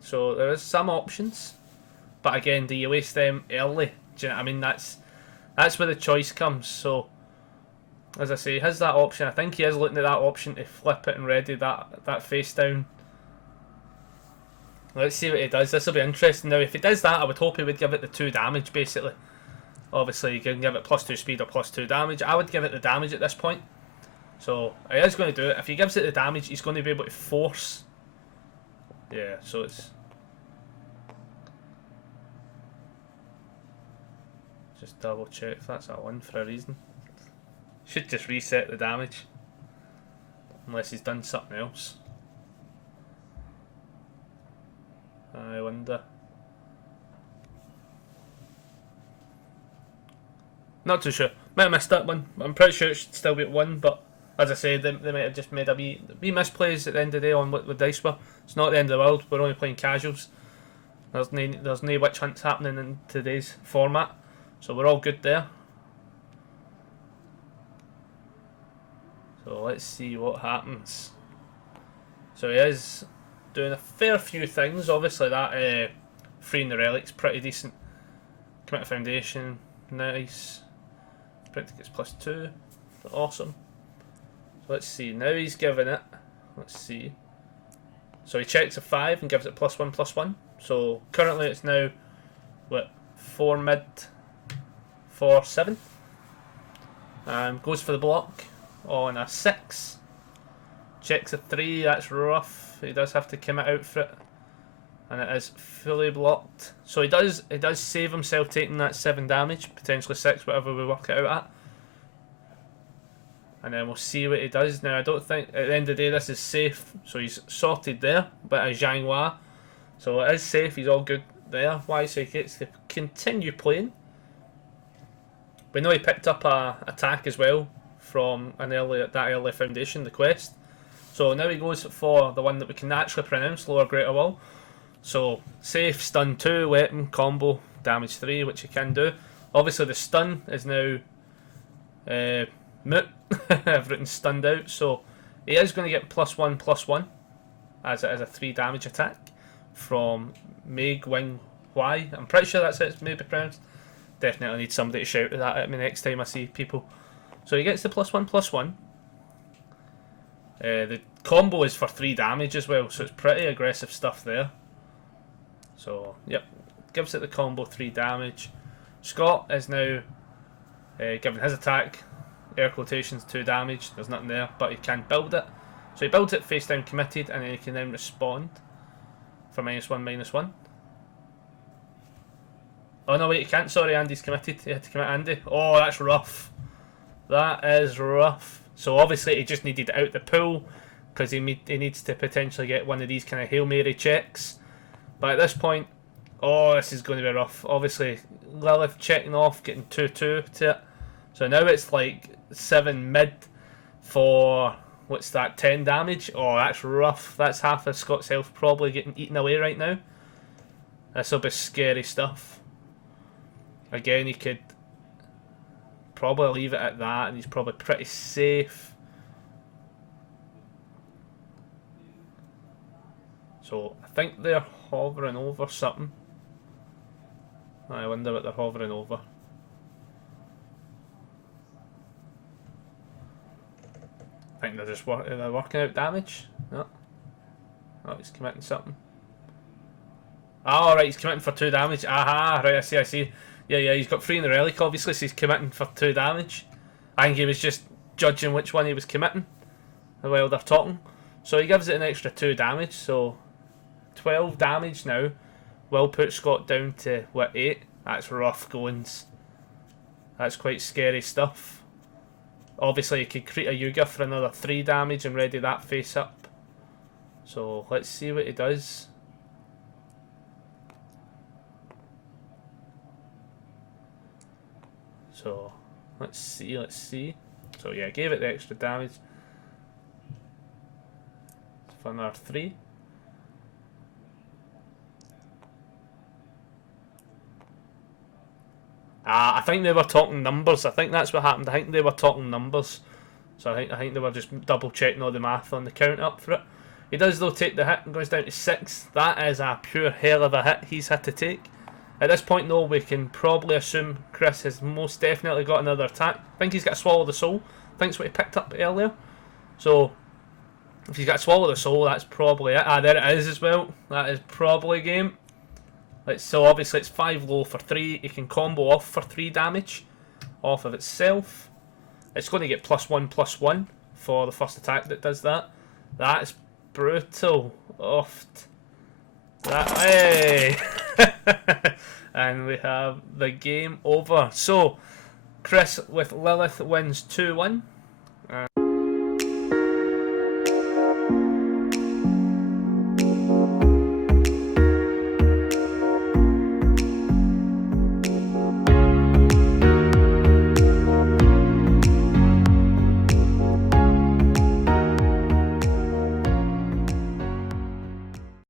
So there is some options, but again, do you waste them early? Do you know what I mean? That's where the choice comes. So as I say, he has that option. I think he is looking at that option to flip it and ready that face down. Let's see what he does. This will be interesting. Now, if he does that, I would hope he would give it the 2 damage, basically. Obviously, you can give it +2 speed or +2 damage. I would give it the damage at this point. So, he is going to do it. If he gives it the damage, he's going to be able to force. Yeah, so it's... Just double check if that's a 1 for a reason. Should just reset the damage. Unless he's done something else. I wonder. Not too sure. Might have missed that one. I'm pretty sure it should still be at 1, but as I said, they might have just made a wee misplays at the end of the day on what the dice were. It's not the end of the world. We're only playing casuals. There's no witch hunts happening in today's format, so we're all good there. So let's see what happens. So he is doing a fair few things. Obviously that freeing the relic's pretty decent. Commit a foundation, nice. Print gets +2, awesome. So let's see, now he's giving it, let's see. So he checks a 5 and gives it +1/+1. So currently it's now, what, 4 mid for 7. Goes for the block on a 6. Checks a 3, that's rough. He does have to commit out for it, and it is fully blocked. So he does save himself taking that 7 damage, potentially 6, whatever we work it out at. And then we'll see what he does. Now, I don't think at the end of the day this is safe, so he's sorted there, but a Zhang Hua. So it is safe, he's all good there. Why? So he gets to continue playing. We know he picked up a attack as well from that early foundation, the quest. So now he goes for the one that we can actually pronounce, Lower Greater Wall. So safe, stun 2, weapon, combo, damage 3, which he can do. Obviously the stun is now moot. Everything's stunned out. So he is going to get +1/+1 as it is a 3 damage attack from Meg Wing Huai. I'm pretty sure that's it, it's maybe pronounced. Definitely need somebody to shout that at me next time I see people. So he gets the +1/+1. The combo is for 3 damage as well, so it's pretty aggressive stuff there. So, yep, gives it the combo 3 damage. Scott is now given his attack, air quotations 2 damage. There's nothing there, but he can build it. So he builds it face down committed, and then he can then respond for -1/-1. Oh no, wait, he can't. Sorry, Andy's committed. He had to commit Andy. Oh, that's rough. That is rough. So obviously he just needed out the pool, because he needs to potentially get one of these kind of Hail Mary checks. But at this point, oh, this is going to be rough. Obviously, Lilith checking off, getting 2-2 to it. So now it's like 7 mid for, what's that, 10 damage? Oh, that's rough. That's half of Scott's health probably getting eaten away right now. This will be scary stuff. Again, he could probably leave it at that, and he's probably pretty safe. So I think they're hovering over something. I wonder what they're hovering over. I think they're just working out damage. No. Oh, he's committing something. Oh, right, he's committing for 2 damage. Aha, right, I see. Yeah, he's got 3 in the relic, obviously, so he's committing for 2 damage. I think he was just judging which one he was committing while they're talking. So he gives it an extra 2 damage, so 12 damage now will put Scott down to, what, 8? That's rough goings. That's quite scary stuff. Obviously, he could create a Yuga for another 3 damage and ready that face up. So let's see what he does. So let's see. So yeah, gave it the extra damage for another 3. I think they were talking numbers. I think that's what happened. I think they were talking numbers. So I think they were just double checking all the math on the count up for it. He does though take the hit and goes down to 6. That is a pure hell of a hit he's had to take. At this point though, we can probably assume Chris has most definitely got another attack. I think he's got to swallow the soul. I think that's what he picked up earlier. So if he's got to swallow the soul, that's probably it. Ah, there it is as well. That is probably game. So obviously it's 5 low for 3. He can combo off for 3 damage off of itself. It's going to get +1/+1 for the first attack that does that. That's brutal. Oft. That, hey! And we have the game over. So Chris with Lilith wins 2-1.